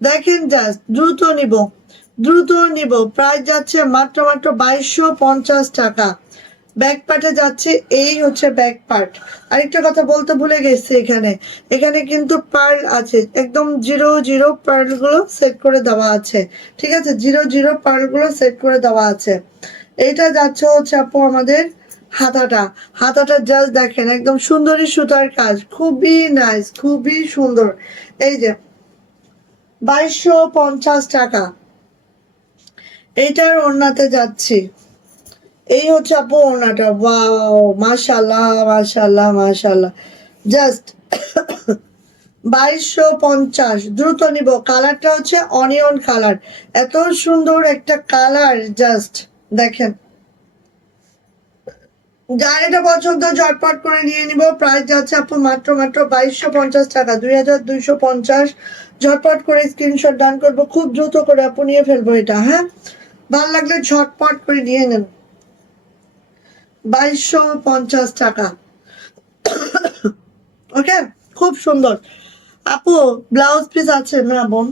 দেখেন জাস্ট, দ্রুত নিব, দ্রুত নিব। প্রাইস যাচ্ছে মাত্র মাত্র 2250 টাকা। ব্যাক পার্টে যাচ্ছে, এই হচ্ছে ব্যাক পার্ট। আরেকটা কথা বলতে ভুলে গেছি, এখানে এখানে কিন্তু পার্ল আছে, একদম জিরো জিরো পার্ল গুলো সেট করে দেওয়া আছে, ঠিক আছে, জিরো জিরো পার্ল গুলো সেট করে দেওয়া আছে। এইটা যাচ্ছে হচ্ছে আপু আমাদের হাতাটা, হাতাটা জাস্ট দেখেন, একদম সুন্দরী সুতার কাজ, খুবই নাইস, খুবই সুন্দর। এই যে 2250 টাকা, এইটার ওড়নাতে যাচ্ছি। এই হচ্ছে আপু ওড়নাটা, ওয়াও মাশাল্লাহ মাশাল্লাহ মাশাল্লাহ, জাস্ট 2250, দ্রুত নিব। কালারটা হচ্ছে অনিয়ন কালার, এত সুন্দর একটা কালার, জাস্ট দেখেন, যার এটা পছন্দ ঝটপট করে নিয়ে নিব। প্রাইস যাচ্ছে আপু মাত্র মাত্র 2250 টাকা, 2250। ঝটপট করে স্ক্রিনশট ডান করবো, খুব দ্রুত করে আপু নিয়ে ফেলবো এটা, হ্যাঁ ভালো লাগলে ঝটপট করে নিয়ে নেন। 2250 টাকা, ওকে, খুব সুন্দর। আপু ব্লাউজ পিস আছে না বোন?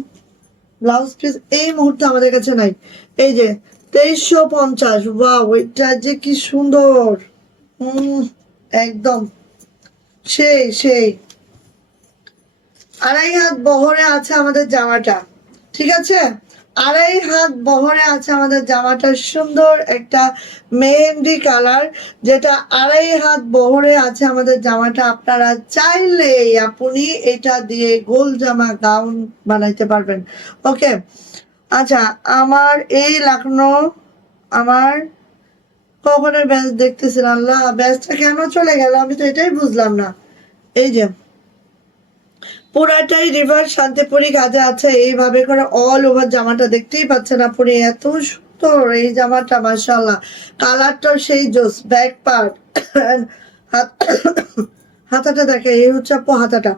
ব্লাউজ পিস এই মুহূর্তে আমাদের কাছে নাই। এই যে 2350, ওয়াও এটা যে কি সুন্দর, একদম সেই সেই। 2.5 হাত বহরে আছে আমাদের জামাটা, ঠিক আছে, 2.5 হাত বহরে আছে আমাদের জামাটা, সুন্দর একটা মেহেন্দি কালার, যেটা 2.5 হাত বহরে আছে আমাদের জামাটা। আপনারা চাইলে আপনি এটা দিয়ে গোল জামা গাউন বানাইতে পারবেন, ওকে। আচ্ছা, আমার এই লাকনো, আমার কখনো ব্যাস দেখতেছিলাম, আল্লাহ ব্যাসটা কেন চলে গেল, আমি তো এটাই বুঝলাম না। এই যে পুরাটাই রিভার শান্তিপুরি কাজে আছে, এইভাবে করে অল ওভার জামাটা দেখতেই পাচ্ছেন আপনি, এত সুন্দর এই জামাটা মাশাআল্লাহ। কালারটাও সেই জোস, ব্যাক পার্ট, হাতাটা দেখে, এই হচ্ছে আপু হাতাটা,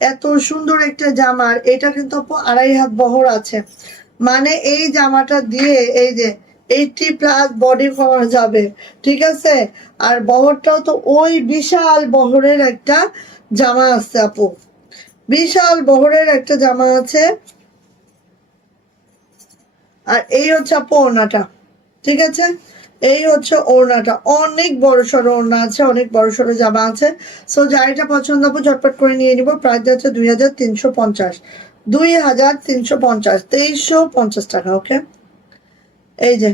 এত সুন্দর একটা জামার। এটা কিন্তু আপু 2.5 হাত বহর আছে, মানে এই জামাটা দিয়ে এই যে 80+ বডি করা যাবে, ঠিক আছে। আর বহরটাও তো ওই বিশাল বহরের একটা জামা আছে আপু, বিশাল বহরের একটা জামা আছে। আর এই হচ্ছে আপু ওড়নাটা, ঠিক আছে, এই হচ্ছে ওড়নাটা, অনেক বড় সড়ো ওড়না আছে, অনেক বড় সড়ো জামা আছে। সো যার এটা পছন্দ আপু ঝটপট করে নিয়ে নিব। প্রাইস যাচ্ছে 2350, 2350, 2350 টাকা, ওকে। এই যে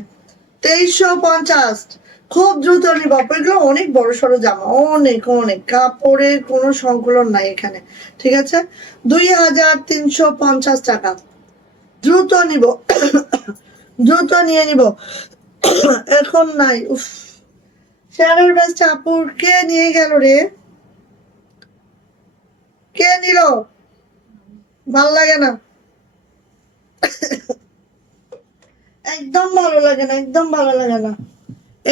2350, খুব দ্রুত নিব আপু, এগুলো অনেক বড় সড়ো জামা, অনেক অনেক, কাপড়ের কোনো সংকুলন নাই এখানে, ঠিক আছে। 2350 টাকা, দ্রুত নিব, দ্রুত নিয়ে নিব, এখন নাই, উফ শেয়ারের ব্যাচটা আপুর কে নিয়ে গেল রে? কে নিল? ভাল লাগে না, একদম ভালো লাগে না, একদম ভালো লাগে না।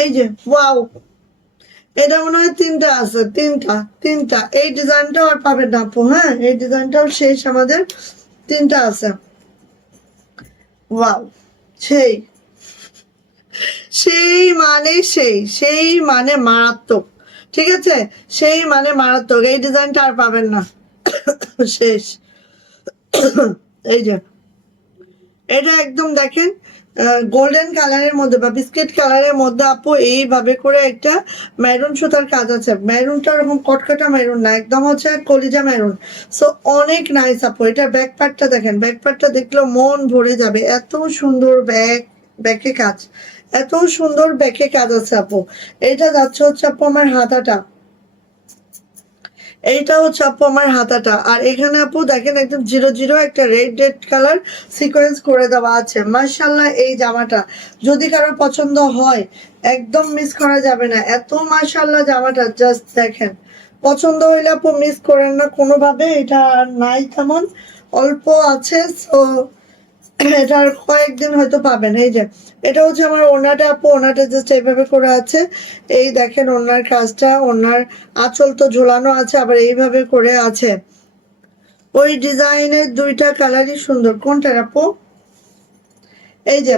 এই যে ওয়াও, এটা মনে হয় তিনটা আছে, তিনটা তিনটা। এই ডিজাইনটাও আর পাবেন না আপু, হ্যাঁ এই ডিজাইনটাও শেষ আমাদের, তিনটা আছে। ওয়াও, সেই সেই মানে সেই মানে মারাত্মক, ঠিক আছে, সেই মানে মারাত্মক। এই ডিজাইনটা আর পাবেন না, শেষ। এই যে এটা একদম দেখেন গোল্ডেন কালারের মধ্যে বা বিস্কিট কালারের মধ্যে আপু এইভাবে করে একটা মেরুন সুতার কাজ আছে। মেরুনটা ওরকম কটকটা মেরুন না, একদম হচ্ছে কলিজা মেরুন। সো অনেক নাইস আপু। এটা ব্যাক পার্টটা দেখেন, ব্যাক পার্টটা দেখলেও মন ভরে যাবে, এত সুন্দর ব্যাকে কাজ, এত সুন্দর ব্যাকে কাজ আছে আপু। এটা যাচ্ছে হচ্ছে আপু আমার হাতাটা, এইটা হচ্ছে আপু আমার হাতাটা। আর এখানে আপু দেখেন একদম জিরো জিরো একটা রেড কালার সিকোয়েন্স করে দেওয়া আছে। মাশাআল্লাহ, এই জামাটা যদি কারোর পছন্দ হয় একদম মিস করা যাবে না। এত মাশাআল্লাহ জামাটা, জাস্ট দেখেন, পছন্দ হইলে আপু মিস করেন না কোনোভাবে। এটা আর নাই তেমন, অল্প আছে। সো এটার কয়েকদিন হয়তো পাবেন। এই যে এটা হচ্ছে আমার ওড়নাটা আপু, ওড়নাটা জাস্ট এইভাবে করে আছে। এই দেখেন ওড়নার কাজটা, ওড়নার আঁচল তো ঝোলানো আছে, আবার এইভাবে করে আছে। ওই ডিজাইনের দুইটা কালারই সুন্দর। কোনটার আপু? এই যে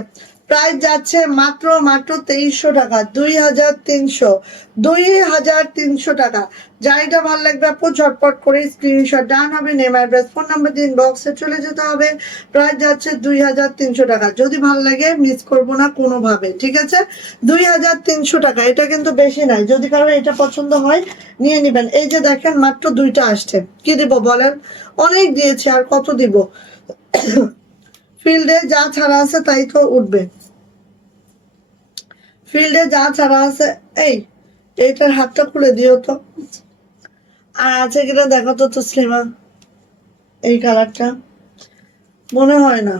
প্রাইস যাচ্ছে মাত্র মাত্র 2300 টাকা, 2300 টাকা। যার এটা ভালো লাগবে আপু ঝটপট করে স্ক্রিনশট ডান হবে, নেম অ্যাড্রেস ফোন নাম্বার দিন, বক্সে চলে যেতে হবে। প্রাইস যাচ্ছে 2300 টাকা। যদি ভালো লাগে মিস করব না কোনোভাবে, ঠিক আছে? 2300 টাকা, এটা কিন্তু বেশি নাই। যদি কারো এটা পছন্দ হয় নিয়ে নেবেন। এই যে দেখেন মাত্র দুইটা আসছে, কি দিব বলেন? অনেক দিয়েছি, আর কত দিব? ফিল্ডে যা ছাড়া আছে তাই তো উঠবে, ফিল্ডে যা ছাড়া আছে। এই এইটার হাতটা খুলে দিও তো, আর আছে কিনা দেখো তো তসলিমা। এই কালারটা মনে হয় না,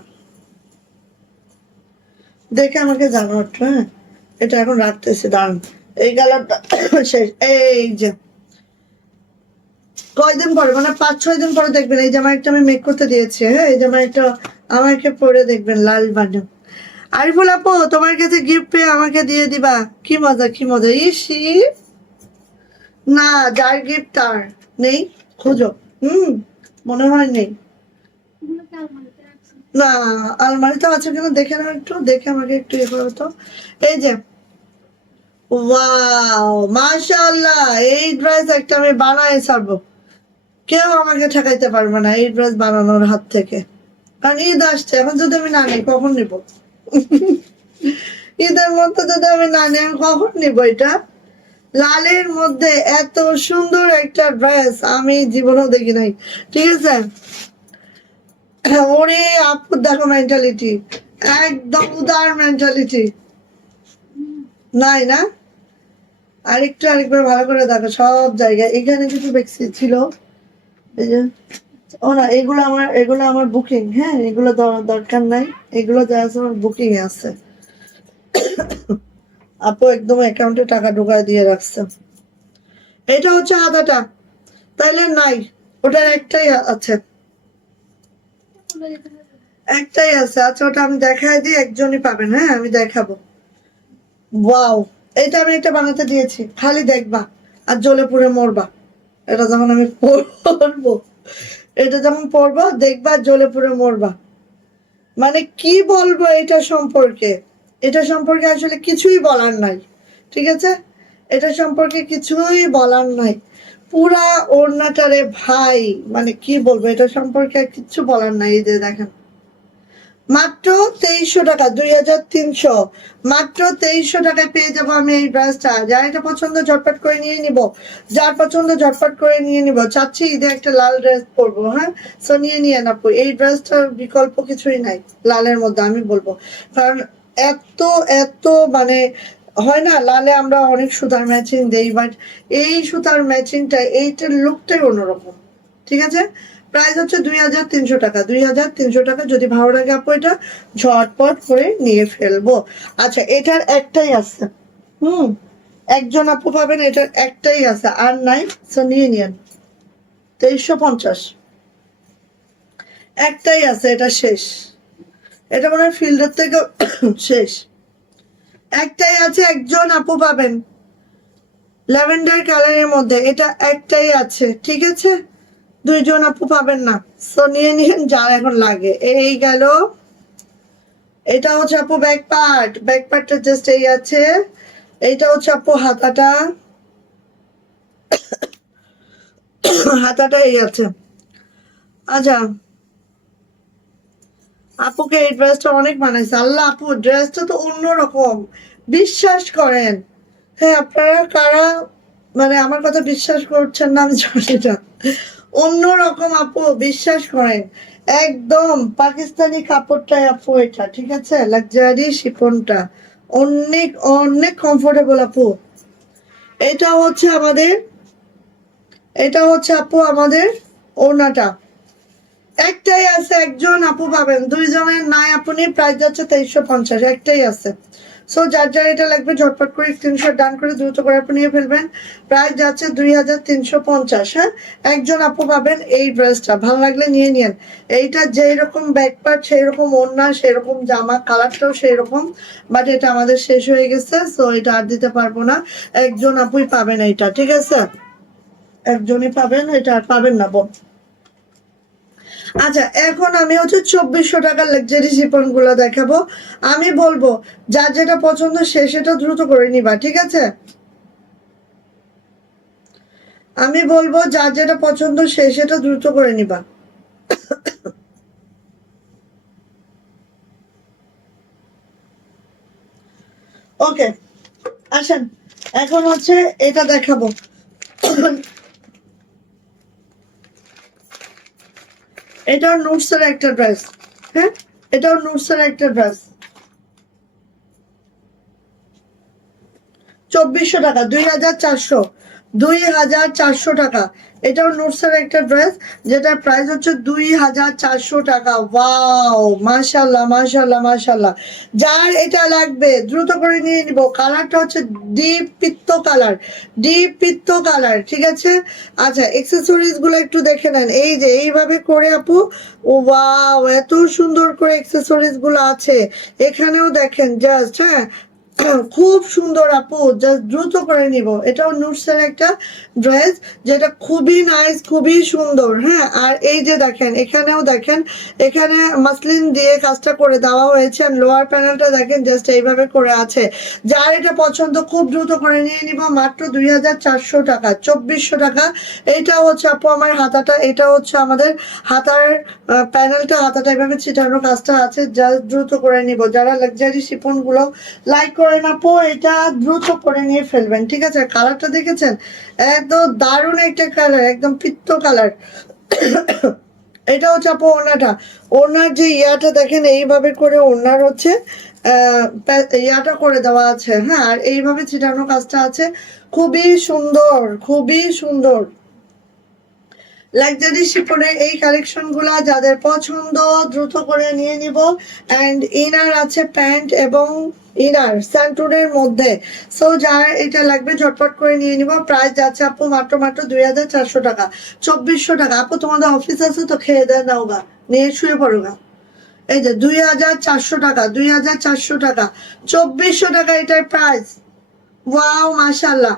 দেখে আমাকে জানো একটু, হ্যাঁ এটা এখন রাখতেছি, দাঁড়ান। এই কালারটা শেষ। এই যে কয়দিন পরে, মানে 5-6 দিন পরে দেখবেন এই জামা একটা আমি মেক করতে দিয়েছি, হ্যাঁ এই জামা একটা আমাকে পরে দেখবেন, লাল বানু। আরিফুল আপু তোমার কাছে গিফট পেয়ে আমাকে দিয়ে দিবা, কি মজা কি মজা। ইসি, না যার গিফট তার নেই, খুঁজো। হুম, মনে হয় নেই। এগুলো কি আলমারিতে রাখছেন? না, আলমারিতে আছে কিনা দেখে নাও একটু, দেখে আমাকে একটু ইয়ে করো তো। এই যে ওয়াও, মাশাআল্লাহ, এই ড্রেস একটা আমি বানায় ছাড়বো, কেউ আমাকে ঠেকাইতে পারবে না এই ড্রেস বানানোর হাত থেকে। কারণ ঈদ আসছে, এখন যদি আমি না নিই কখন নিব? ঈদের মধ্যে যদি আমি না নিই আমি কখন নিব? এটা লালের মধ্যে এত সুন্দর একটা ড্রেস আমি জীবনেও দেখি নাই, ঠিক আছে? ওরে আপুর দেখো মেন্টালিটি, একদম উদার মেন্টালিটি, নাই না? আরেকবার ভালো করে দেখো সব জায়গায়। এখানে কিছু বেশি ছিল, এই যে ও না, এগুলো আমার বুকিং, হ্যাঁ এগুলো দরকার নাই, এগুলো যা আছে আমার বুকিং এ আছে। আপু একদম অ্যাকাউন্টে টাকা ঢুকায় দিয়ে রাখছে। এটা হচ্ছে আধাটা, তাইলে নাই, ওটার একটাই আছে, খুলে দিতে হবে। একটাই আছে। আচ্ছা ওটা আমি দেখায় দিই, একজনই পাবেন, হ্যাঁ আমি দেখাবো। ওয়াও, এটা আমি একটা বানাতে দিয়েছি, খালি দেখবা আর জ্বলে পুড়ে মরবা। এটা যখন আমি পরবো, এটা যখন পরবো দেখবা জ্বলে পুড়ে মরবা। মানে কি বলবো এটা সম্পর্কে, এটা সম্পর্কে আসলে কিছুই বলার নাই, ঠিক আছে? এটা সম্পর্কে কিছুই বলার নাই। পুরা ওড়নাটারে ভাই, মানে কি বলবো এটা সম্পর্কে আর কিচ্ছু বলার নাই। এই যে দেখেন মাত্র 2300 টাকা, 2300, মাত্র 2300 টাকায় পেয়ে যাবো আমি এই ড্রেসটা। যার এটা পছন্দ ঝটপট করে নিয়ে নিব, যার পছন্দ ঝটপট করে নিয়ে নিব। চাচ্ছি ঈদে একটা লাল ড্রেস পরবো, হ্যাঁ সো নিয়ে আপু, এই ড্রেসটার বিকল্প কিছুই নাই লালের মধ্যে আমি বলবো। কারণ এত এত মানে হয় না, লালে আমরা অনেক সুতার ম্যাচিং দেই, বাট এই সুতার ম্যাচিংটা, এইটার লুকটাই অন্যরকম, ঠিক আছে? প্রাইস হচ্ছে 2300 টাকা, 2300 টাকা। যদি ভালো লাগে আপু এটা ঝটপট করে নিয়ে ফেলবো। আচ্ছা এটার একটাই আছে, হুম একজন আপু পাবেন, এটার একটাই আছে আর নাই, সো নিয়ে নিন। 2350, একটাই আছে, এটা শেষ। এটা মনে হয় ফিল্ডের থেকে শেষ। একটাই আছে, একজন আপু পাবেন ল্যাভেন্ডার কালারের মধ্যে, এটা একটাই আছে, ঠিক আছে? দুইজন আপু পাবেন না, সো নিয়ে নিন যার এখন লাগে। এই গেল, এটা হচ্ছে আপু ব্যাক পার্ট, ব্যাক পার্টটা জাস্ট এই আছে। এইটা হচ্ছে আপু হাতাটা, হাতাটা এই আছে। আচ্ছা, আপুকে এই ড্রেসটা অনেক মানাইছে, আল্লাহ আপু ড্রেসটা তো অন্যরকম, বিশ্বাস করেন। হ্যাঁ, আপনারা কারা মানে আমার কথা বিশ্বাস করছেন না আমি জানি না, অন্যরকম আপু, বিশ্বাস করেন। একদম পাকিস্তানি কাপড়টাই আপু এটা, ঠিক আছে? লাক্সারি শিফনটা অনেক অনেক কমফোর্টেবল আপু। এটা হচ্ছে আমাদের, এটা হচ্ছে আপু আমাদের ওড়নাটা। একটাই আছে, একজন আপু পাবেন, দুইজনের নাই আপনি। প্রাইস যাচ্ছে 2350, একটাই আছে। সো যার যার এটা লাগবে ঝটপট করে স্ক্রিনশট ডান করে দ্রুত করে আপনি নিয়ে ফেলবেন। প্রাইস যাচ্ছে 2350। হ্যাঁ, একজন আপু পাবেন এই ড্রেসটা, ভালো লাগলে নিয়ে নিন। এইটা যেই রকম ব্যাক পার্ট সেই রকম ওড়না সেই রকম জামা, কালারটাও সেই রকম, বাট এটা আমাদের শেষ হয়ে গেছে, সো এটা আর দিতে পারবো না। একজন আপুই পাবেন এইটা, ঠিক আছে? একজনই পাবেন, এটা আর পাবেন না বোন। আচ্ছা, এখন আমি হচ্ছে 2400 টাকার লাক্সারি শিফন গুলো দেখাবো। আমি বলবো যার যেটা পছন্দ সে সেটা দ্রুত করে নিবা, ঠিক আছে? আমি বলবো যার যেটা পছন্দ সে সেটা দ্রুত করে নিবা। ওকে, আসেন এখন হচ্ছে এটা দেখাবো। এটাও নুটসের একটা ড্রেস। হ্যাঁ, এটাও নুটসের একটা ড্রেস। 2400 টাকা, 2400, 2400 টাকা। এটাও নোটসের একটা ড্রেস, যেটার প্রাইস হচ্ছে 2400 টাকা। ওয়াও, মাশাল্লাহ মাশাল্লাহ মাশাল্লাহ। যার এটা লাগবে দ্রুত করে নিয়ে নিব। কালারটা হচ্ছে ডিপ পিত্ত কালার, ডিপ পিত্ত কালার, ঠিক আছে? আচ্ছা, এক্সেসরিজ গুলো একটু দেখে নেন। এই যে এইভাবে করে আপু, ওয়াও, এত সুন্দর করে এক্সেসরিজ গুলো আছে। এখানেও দেখেন জাস্ট, হ্যাঁ, খুব সুন্দর আপু, জাস্ট দ্রুত করে নিব। এটাও নুটসের একটা ড্রেস, যেটা খুবই নাইস, খুবই সুন্দর। হ্যাঁ, আর এই যে দেখেন, এখানেও দেখেন, এখানে মাসলিন দিয়ে কাজটা করে দেওয়া হয়েছে। আর লোয়ার প্যানেলটা দেখেন জাস্ট এইভাবে করে আছে। যার এটা পছন্দ খুব দ্রুত করে নিয়ে নিব, মাত্র 2400 টাকা, 2400 টাকা। এইটা হচ্ছে আপু আমার হাতাটা, এটা হচ্ছে আমাদের হাতার প্যানেলটা, হাতাটা এভাবে ছিটানো কাজটা আছে, জাস্ট দ্রুত করে নিব। যারা লাক্সারি শিফন গুলো লাইক করেন আপু, এটা দ্রুত করে নিয়ে ফেলবেন, ঠিক আছে? কালারটা দেখেছেন, একদম দারুণ একটা কালার, একদম পিত্ত কালার। এটা হচ্ছে আপু ওড়নাটা, ওড়নার যে ইয়াটা দেখেন এইভাবে করে ওড়নার হচ্ছে ইয়াটা করে দেওয়া আছে। হ্যাঁ, আর এইভাবে ছিটানো কাজটা আছে, খুবই সুন্দর, খুবই সুন্দর। লাক্সারি শিফনের এই কালেকশন গুলা যাদের পছন্দ দ্রুত করে নিয়ে নিব। অ্যান্ড ইনার আছে প্যান্ট এবং ইনার স্যান্টুনের মধ্যে। সো যার এটা লাগবে ঝটপট করে নিয়ে নিব। প্রাইস যাচ্ছে আপু মাত্র মাত্র 2400 টাকা, 2400 টাকা। আপু তোমাদের অফিস আছে তো, খেয়ে দেয় নাও গা, নিয়ে শুয়ে পড়ো গা। এই যে 2400 টাকা, 2400 টাকা, 2400 টাকা এটার প্রাইস। ওয়াও মাশাল্লাহ,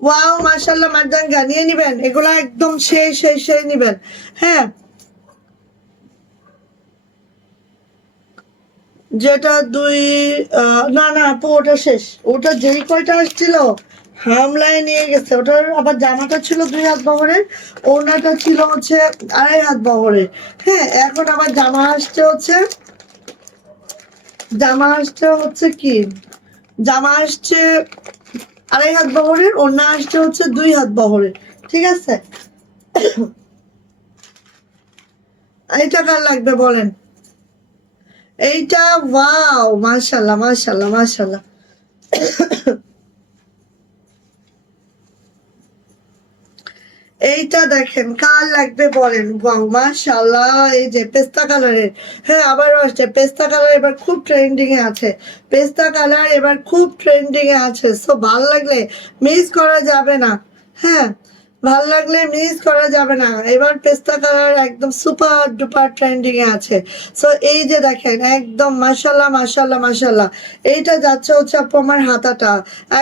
ওয়াও মাশাল্লাহ, মার্দাঙ্গা নিয়ে নিবেন, এগুলা একদম সেই সেই সেই নিবেন। হ্যাঁ, যেটা দুই না না আপু, ওটা শেষ। ওটা যেই কয়টা আসছিল হামলায় নিয়ে গেছে। ওটার আবার জামাটা ছিল 2 হাত বহরের, ওড়নাটা ছিল হচ্ছে 2.5 হাত বহরের। হ্যাঁ, এখন আবার জামা আসছে হচ্ছে, জামা আসছে হচ্ছে কি, জামা আসছে 2.5 হাত বহরের, ওড়না আসছে হচ্ছে 2 হাত বহরের, ঠিক আছে? এইটা কার লাগবে বলেন? এইটা, ওয়াও মাশাল্লাহ মাশাল্লাহ মাশাল্লাহ। এইটা দেখেন কার লাগবে বলেন, ওয়াও মাশাআল্লাহ, এই যে পেস্তা কালারের, হ্যাঁ আবারও আসছে পেস্তা কালার, এবার খুব ট্রেন্ডিং এ আছে, পেস্তা কালার এবার খুব ট্রেন্ডিং এ আছে। সো ভালো লাগলে মিস করা যাবে না, হ্যাঁ ভাল লাগলে মিস করা যাবে না। এবার পেস্তা কালার একদম সুপার ডুপার ট্রেন্ডিং এ আছে। সো এই যে দেখেন একদম মাশাল্লাহ মাশাল্লাহ মাশাল্লাহ, এইটা যাচ্ছে হচ্ছে আপু আমার হাতাটা,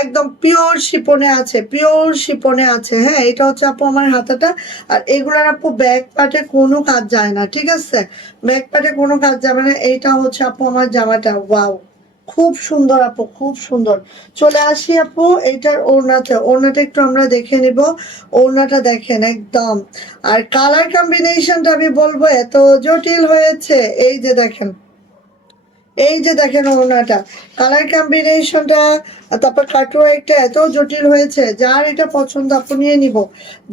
একদম পিওর শিপনে আছে, পিওর শিপনে আছে, হ্যাঁ এটা হচ্ছে আপু আমার হাতাটা। আর এগুলার আপু ব্যাক পার্টে কোনো কাজ যায় না, ঠিক আছে, ব্যাক পার্টে কোনো কাজ যাবে না। এইটা হচ্ছে আপু আমার জামাটা, ওয়াও খুব সুন্দর আপু, খুব সুন্দর। চলে আসি আপু এইটার ওড়নাতে, ওড়নাটা একটু আমরা দেখে নিব। ওড়নাটা দেখেন একদম, আর কালার কম্বিনেশনটা আমি বলবো এত জটিল হয়েছে। এই যে দেখেন, এই যে দেখেন ওড়নাটা, কালার কম্বিনেশনটা, তারপর কাটওয়ার্কটা এত জটিল হয়েছে। যার এটা পছন্দ আপু নিয়ে নিব,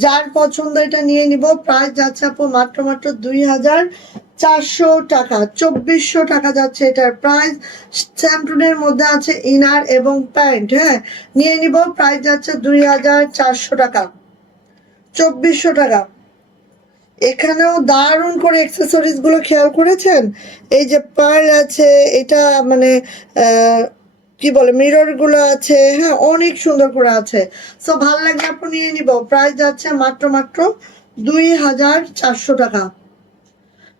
যার পছন্দ এটা নিয়ে নিব। প্রাইস যাচ্ছে আপু মাত্র মাত্র 2400 টাকা, 2400 টাকা যাচ্ছে এটার প্রাইস। স্যামটুনের মধ্যে আছে ইনার এবং প্যান্ট, হ্যাঁ নিয়ে নিব। প্রাইস যাচ্ছে 2400 টাকা, 2400 টাকা। এখানেও দারুণ করে অ্যাক্সেসরিজ গুলো খেয়াল করেছেন, এই যে পার্ল আছে, এটা মানে কি বলে মিরর গুলো আছে, হ্যাঁ অনেক সুন্দর করে আছে। সো ভালো লাগলে আপনি নিয়ে নিব। প্রাইস যাচ্ছে মাত্র মাত্র 2400 টাকা।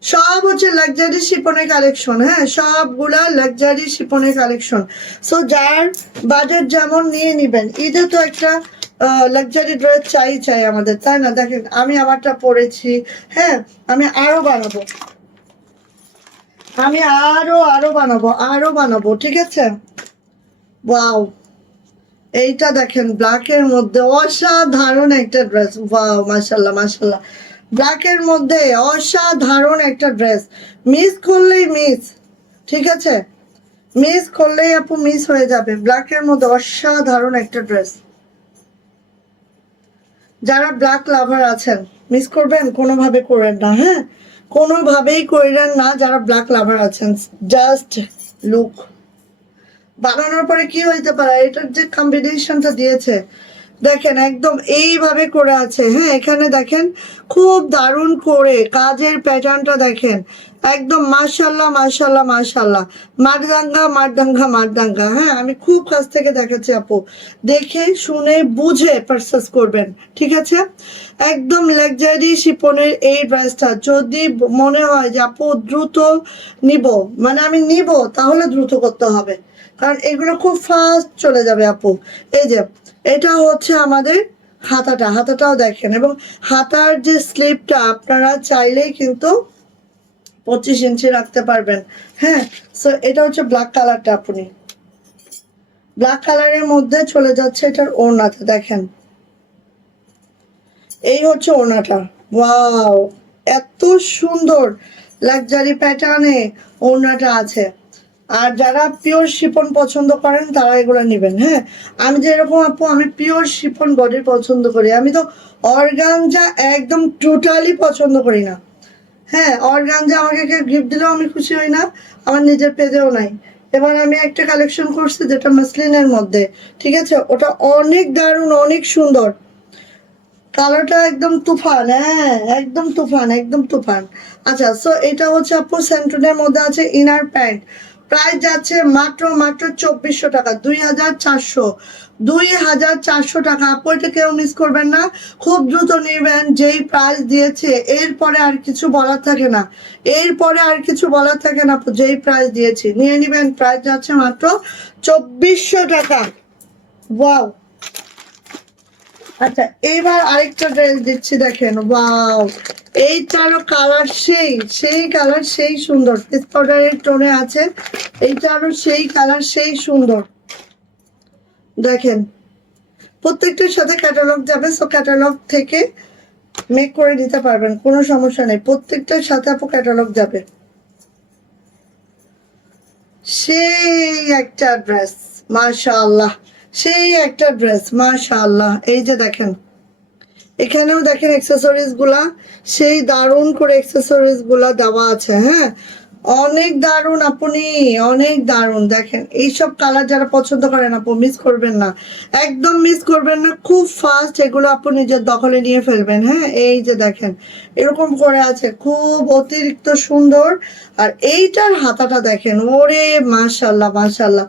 সব হচ্ছে লাক্সারি শিপনের কালেকশন, হ্যাঁ সবগুলা লাক্সারি শিপনের কালেকশন। সো যার বাজেট যেমন নিয়ে নিবেন। ঈদে তো একটা লাক্সারি ড্রেস চাই চাই আমাদের, তাই না? দেখেন আমি আমারটা পরেছি, হ্যাঁ আমি আরো বানাবো, আমি আরো বানাবো, আরো বানাবো, ঠিক আছে। ওয়াও, এইটা দেখেন ব্ল্যাকের মধ্যে অসাধারণ একটা ড্রেস, ওয়াও মাশাল্লাহ মাশাল্লাহ, ব্ল্যাকের মধ্যে অসাধারণ একটা ড্রেস। মিস করলেই মিস, ঠিক আছে, মিস করলেই আপু মিস হয়ে যাবে। ব্ল্যাকের মধ্যে অসাধারণ একটা ড্রেস। যারা ব্ল্যাক লাভার আছেন মিস করবেন, কোনোভাবে করেন না, হ্যাঁ কোনোভাবেই করেন না। যারা ব্ল্যাক লাভার আছেন জাস্ট লুক, বানানোর পরে কি হইতে পারে, এটার যে কম্বিনেশনটা দিয়েছে দেখেন একদম এইভাবে করে আছে, হ্যাঁ এখানে দেখেন খুব দারুণ করে কাজের প্যাটার্নটা দেখেন একদম মাশাল্লাহ মাশাল্লাহ মাশাল্লাহ, মারদাঙ্গা মারদাঙ্গা মারদাঙ্গা। হ্যাঁ আমি খুব কাছ থেকে দেখাচ্ছি আপু, দেখে শুনে বুঝে পারচেস করবেন, ঠিক আছে। একদম লাক্সারি শিপনের এই ড্রেসটা যদি মনে হয় যে আপু দ্রুত নিব, মানে আমি নিব, তাহলে দ্রুত করতে হবে, কারণ এগুলো খুব ফাস্ট চলে যাবে আপু। এই যে এটা হচ্ছে আমাদের হাতাটা, হাতাটাও দেখেন, এবং হাতার যে স্লিপটা আপনারা চাইলেই কিন্তু 25 ইঞ্চি রাখতে পারবেন, হ্যাঁ। সো এটা হচ্ছে ব্ল্যাক কালারটা, আপনি ব্ল্যাক কালারের মধ্যে চলে যাচ্ছে এটার ওড়নাতে দেখেন, এই হচ্ছে ওড়নাটা, ওয়াও এত সুন্দর লাক্সারি প্যাটার্নে ওড়নাটা আছে। আর যারা পিওর শিফন পছন্দ করেন তারা এগুলো নেবেন, হ্যাঁ আমি যেরকম আপু আমি পিওর শিফন বডি পছন্দ করি, আমি তো অর্গানজা একদম টোটালি পছন্দ করি না, হ্যাঁ অর্গানজা আমাকে কেউ গিফট দিলেও আমি খুশি হই না, আমার নিজের পেজেও নাই। এবার আমি একটা কালেকশন করছি যেটা মাসলিনের মধ্যে, ঠিক আছে, ওটা অনেক দারুণ অনেক সুন্দর, কালারটা একদম তুফান, হ্যাঁ একদম তুফান একদম তুফান। আচ্ছা সো এটা হচ্ছে আপু স্যান্টনের মধ্যে আছে ইনার প্যান্ট, প্রাইস যাচ্ছে মাত্র মাত্র 2400 টাকা, 2400 টাকা। আপু এটা কেউ মিস করবেন না, খুব দ্রুত নেবেন। যেই প্রাইস দিয়েছে এরপরে আর কিছু বলার থাকে না, এরপরে আর কিছু বলার থাকে না আপু, যেই প্রাইস দিয়েছি নিয়ে নিবেন। প্রাইস যাচ্ছে মাত্র 2400 টাকা, ওয়াও। আচ্ছা এবার আরেকটা ড্রেস দিচ্ছি দেখেন, ওয়াও এইটারও কালার সেই সেই কালার সেই সুন্দর, পাউডারের টোনে আছে, এইটারও সেই কালার সেই সুন্দর। দেখেন প্রত্যেকটার সাথে ক্যাটালগ যাবে, সো ক্যাটালগ থেকে মেক করে নিতে পারবেন, কোনো সমস্যা নেই, প্রত্যেকটার সাথে আপু ক্যাটালগ যাবে। সেই একটা ড্রেস মাশাআল্লাহ, সেই একটা ড্রেস মাশাআল্লাহ। এই যে দেখেন এখানেও দেখেন অ্যাক্সেসরিজ গুলা সেই দারুণ করে অ্যাক্সেসরিজ গুলা দেওয়া আছে, হ্যাঁ অনেক দারুণ আপনি, অনেক দারুণ। দেখেন এইসব কালার যারা পছন্দ করেন আপু মিস করবেন না, একদম মিস করবেন না। খুব ফাস্ট এগুলো আপু নিজের দখলে নিয়ে ফেলবেন। হ্যাঁ, এই যে দেখেন এরকম করে আছে, খুব অতিরিক্ত সুন্দর। আর এইটার হাতাটা দেখেন, ওরে মাশাল্লাহ মাশাল্লাহ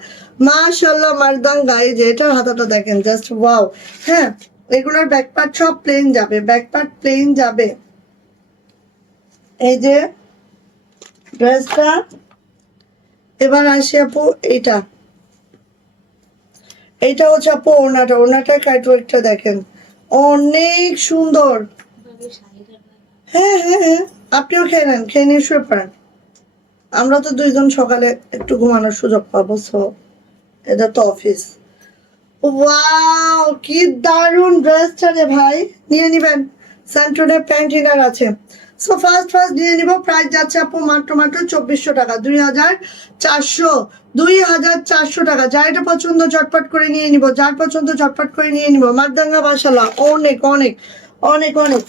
মাশাল্লাহ মারদাঙ্গা। এই যে এটার হাতাটা দেখেন, জাস্ট ওয়াও। হ্যাঁ, এগুলোর ব্যাক পার্ট সব প্লেন যাবে, ব্যাক পার্ট প্লেন যাবে। এই যে ড্রেসটা। এবার আসি আপু এইটা, এইটা হচ্ছে আপু ওড়নাটা, ওড়নাটার কাটওয়ার্কটা দেখেন, অনেক সুন্দর। হ্যাঁ হ্যাঁ হ্যাঁ, আপনিও খেয়ে নেন, খেয়ে নিয়ে শুয়ে পড়েন। আমরা তো দুইজন সকালে একটু ঘুমানোর সুযোগ পাবো, সো এটা তো অফিস। ওয়াও, কি দারুণ ড্রেসটা রে ভাই, নিয়ে নিবেন। স্যান্টনের প্যান্ট ইনার আছে। সো ফার্স্ট নিয়ে নিব। প্রাইস যাচ্ছে আপু মাত্র 2400 টাকা, 2400 টাকা। যার এটা পছন্দ ঝটপট করে নিয়ে নিব, যার পছন্দ ঝটপট করে নিয়ে নিব। মারদাঙ্গা মাশাআল্লাহ, অনেক অনেক অনেক অনেক।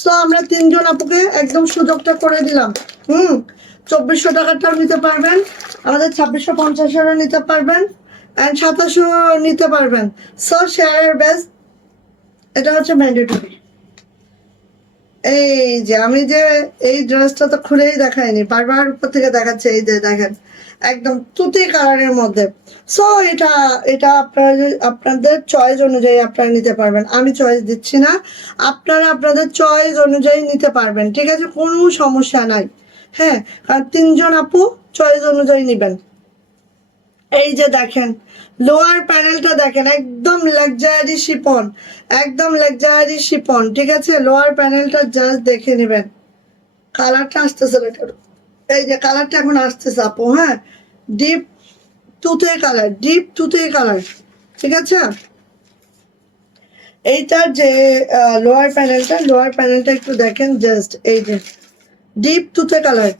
সো আমরা তিনজন আপুকে একদম সুযোগটা করে দিলাম। 2400 টাকাটাও নিতে পারবেন, আমাদের 2650-এরও নিতে পারবেন, অ্যান্ড 2700 নিতে পারবেন। সো শেয়ারের বেস্ট, এটা হচ্ছে ম্যান্ডেটরি। এই যে আমি যে এই ড্রেসটা তো খুলেই দেখাইনি, বারবার উপর থেকে দেখাচ্ছে। এই যে দেখেন একদম তুতি কালারের মধ্যে। সো এটা এটা আপনারা আপনাদের চয়েস অনুযায়ী আপনারা নিতে পারবেন, আমি চয়েস দিচ্ছি না, আপনারা আপনাদের চয়েস অনুযায়ী নিতে পারবেন, ঠিক আছে, কোনো সমস্যা নাই। হ্যাঁ, কারণ তিনজন আপু চয়েস অনুযায়ী নিবেন। এই যে দেখেন লোয়ার প্যানেলটা দেখেন, একদম লাক্সারি শিপন, একদম লাক্সারি শিপন, ঠিক আছে। লোয়ার প্যানেলটা জাস্ট দেখে নেবেন, কালারটা আসতেছে না কেন? এই যে কালারটা এখন আসতেছে আপু। হ্যাঁ, ডিপ তুতে কালার, ডিপ তুতে কালার, ঠিক আছে। এইটার যে লোয়ার প্যানেলটা, লোয়ার প্যানেলটা একটু দেখেন, জাস্ট এই যে ডিপ তুতে কালার।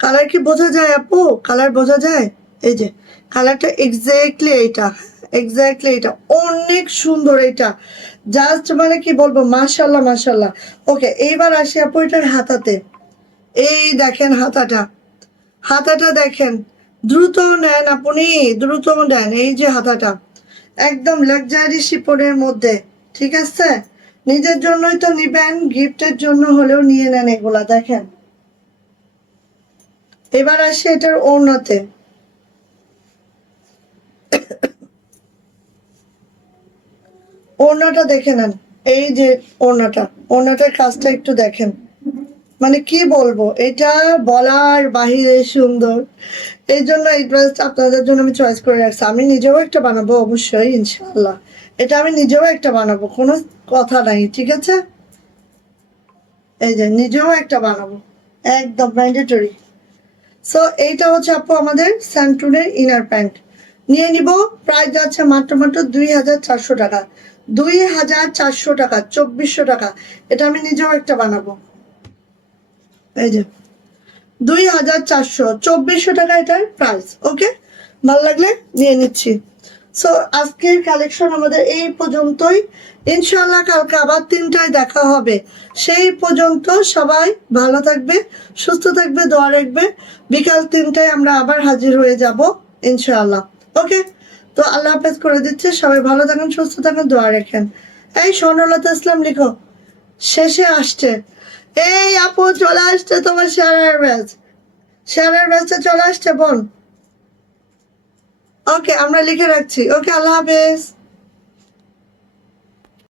কালার কি বোঝা যায় আপু? কালার বোঝা যায়? এই যে কালারটা এক্স্যাক্টলি এইটা, এক্স্যাক্টলি এটা, অনেক সুন্দর এটা, জাস্ট মানে কি বলবো, মাশাল্লাহ মাশাল্লাহ। ওকে, এইবার আসি আপু এটার হাতাতে। এই দেখেন হাতাটা, হাতাটা দেখেন, দ্রুত নেন আপনি, দ্রুত নেন। এই যে হাতাটা একদম লাক্সারি শিপনের মধ্যে, ঠিক আছে। নিজের জন্যই তো নিবেন, গিফটের জন্য হলেও নিয়ে নেন এগুলা। দেখেন এবার আসি এটার ওড়নাতে। ওড়নাটা দেখে নেন, এই যে ওড়নাটা, ওড়নাটার কাজটা একটু দেখেন, মানে কি বলবো, এটা বলার বাহিরে সুন্দর। এই জন্য এই ড্রেসটা আপনাদের জন্য আমি চয়েস করে রাখছি। আমি নিজেও একটা বানাবো অবশ্যই, ইনশাআল্লাহ। এটা আমি নিজেও একটা বানাবো, কোনো কথা নাই, ঠিক আছে। এই যে নিজেও একটা বানাবো, একদম ম্যান্ডেটরি। সো এইটা হচ্ছে আপু আমাদের স্যান্টুনের ইনার প্যান্ট, নিয়ে নিব। প্রাইস যাচ্ছে মাত্র 2400 টাকা, 2400 টাকা, 2400 টাকা। এটা আমি নিজেও একটা বানাবো। এই যে 2400, 2400 টাকা এটার প্রাইস। ওকে, ভালো লাগলে নিয়ে নিচ্ছি। সো আজকের কালেকশন আমাদের এই পর্যন্তই। ইনশাআল্লাহ কালকে আবার 3টায় দেখা হবে। সেই পর্যন্ত সবাই ভালো থাকবে, সুস্থ থাকবে, দোয়া রাখবে। বিকাল 3টায় আমরা আবার হাজির হয়ে যাব ইনশাআল্লাহ। ওকে, তো আল্লাহ হাফেজ করে দিচ্ছে। সবাই ভালো থাকেন, সুস্থ থাকেন, দোয়া রাখেন। এই স্বর্ণলতা ইসলাম লিখো, শেষে আসছে। এই আপু চলে আসছে তোমার শেয়ারের ব্যাচ, শেয়ারের ব্যাচটা চলে আসছে বোন। ওকে, আমরা লিখে রাখছি। ওকে, আল্লাহ হাফেজ।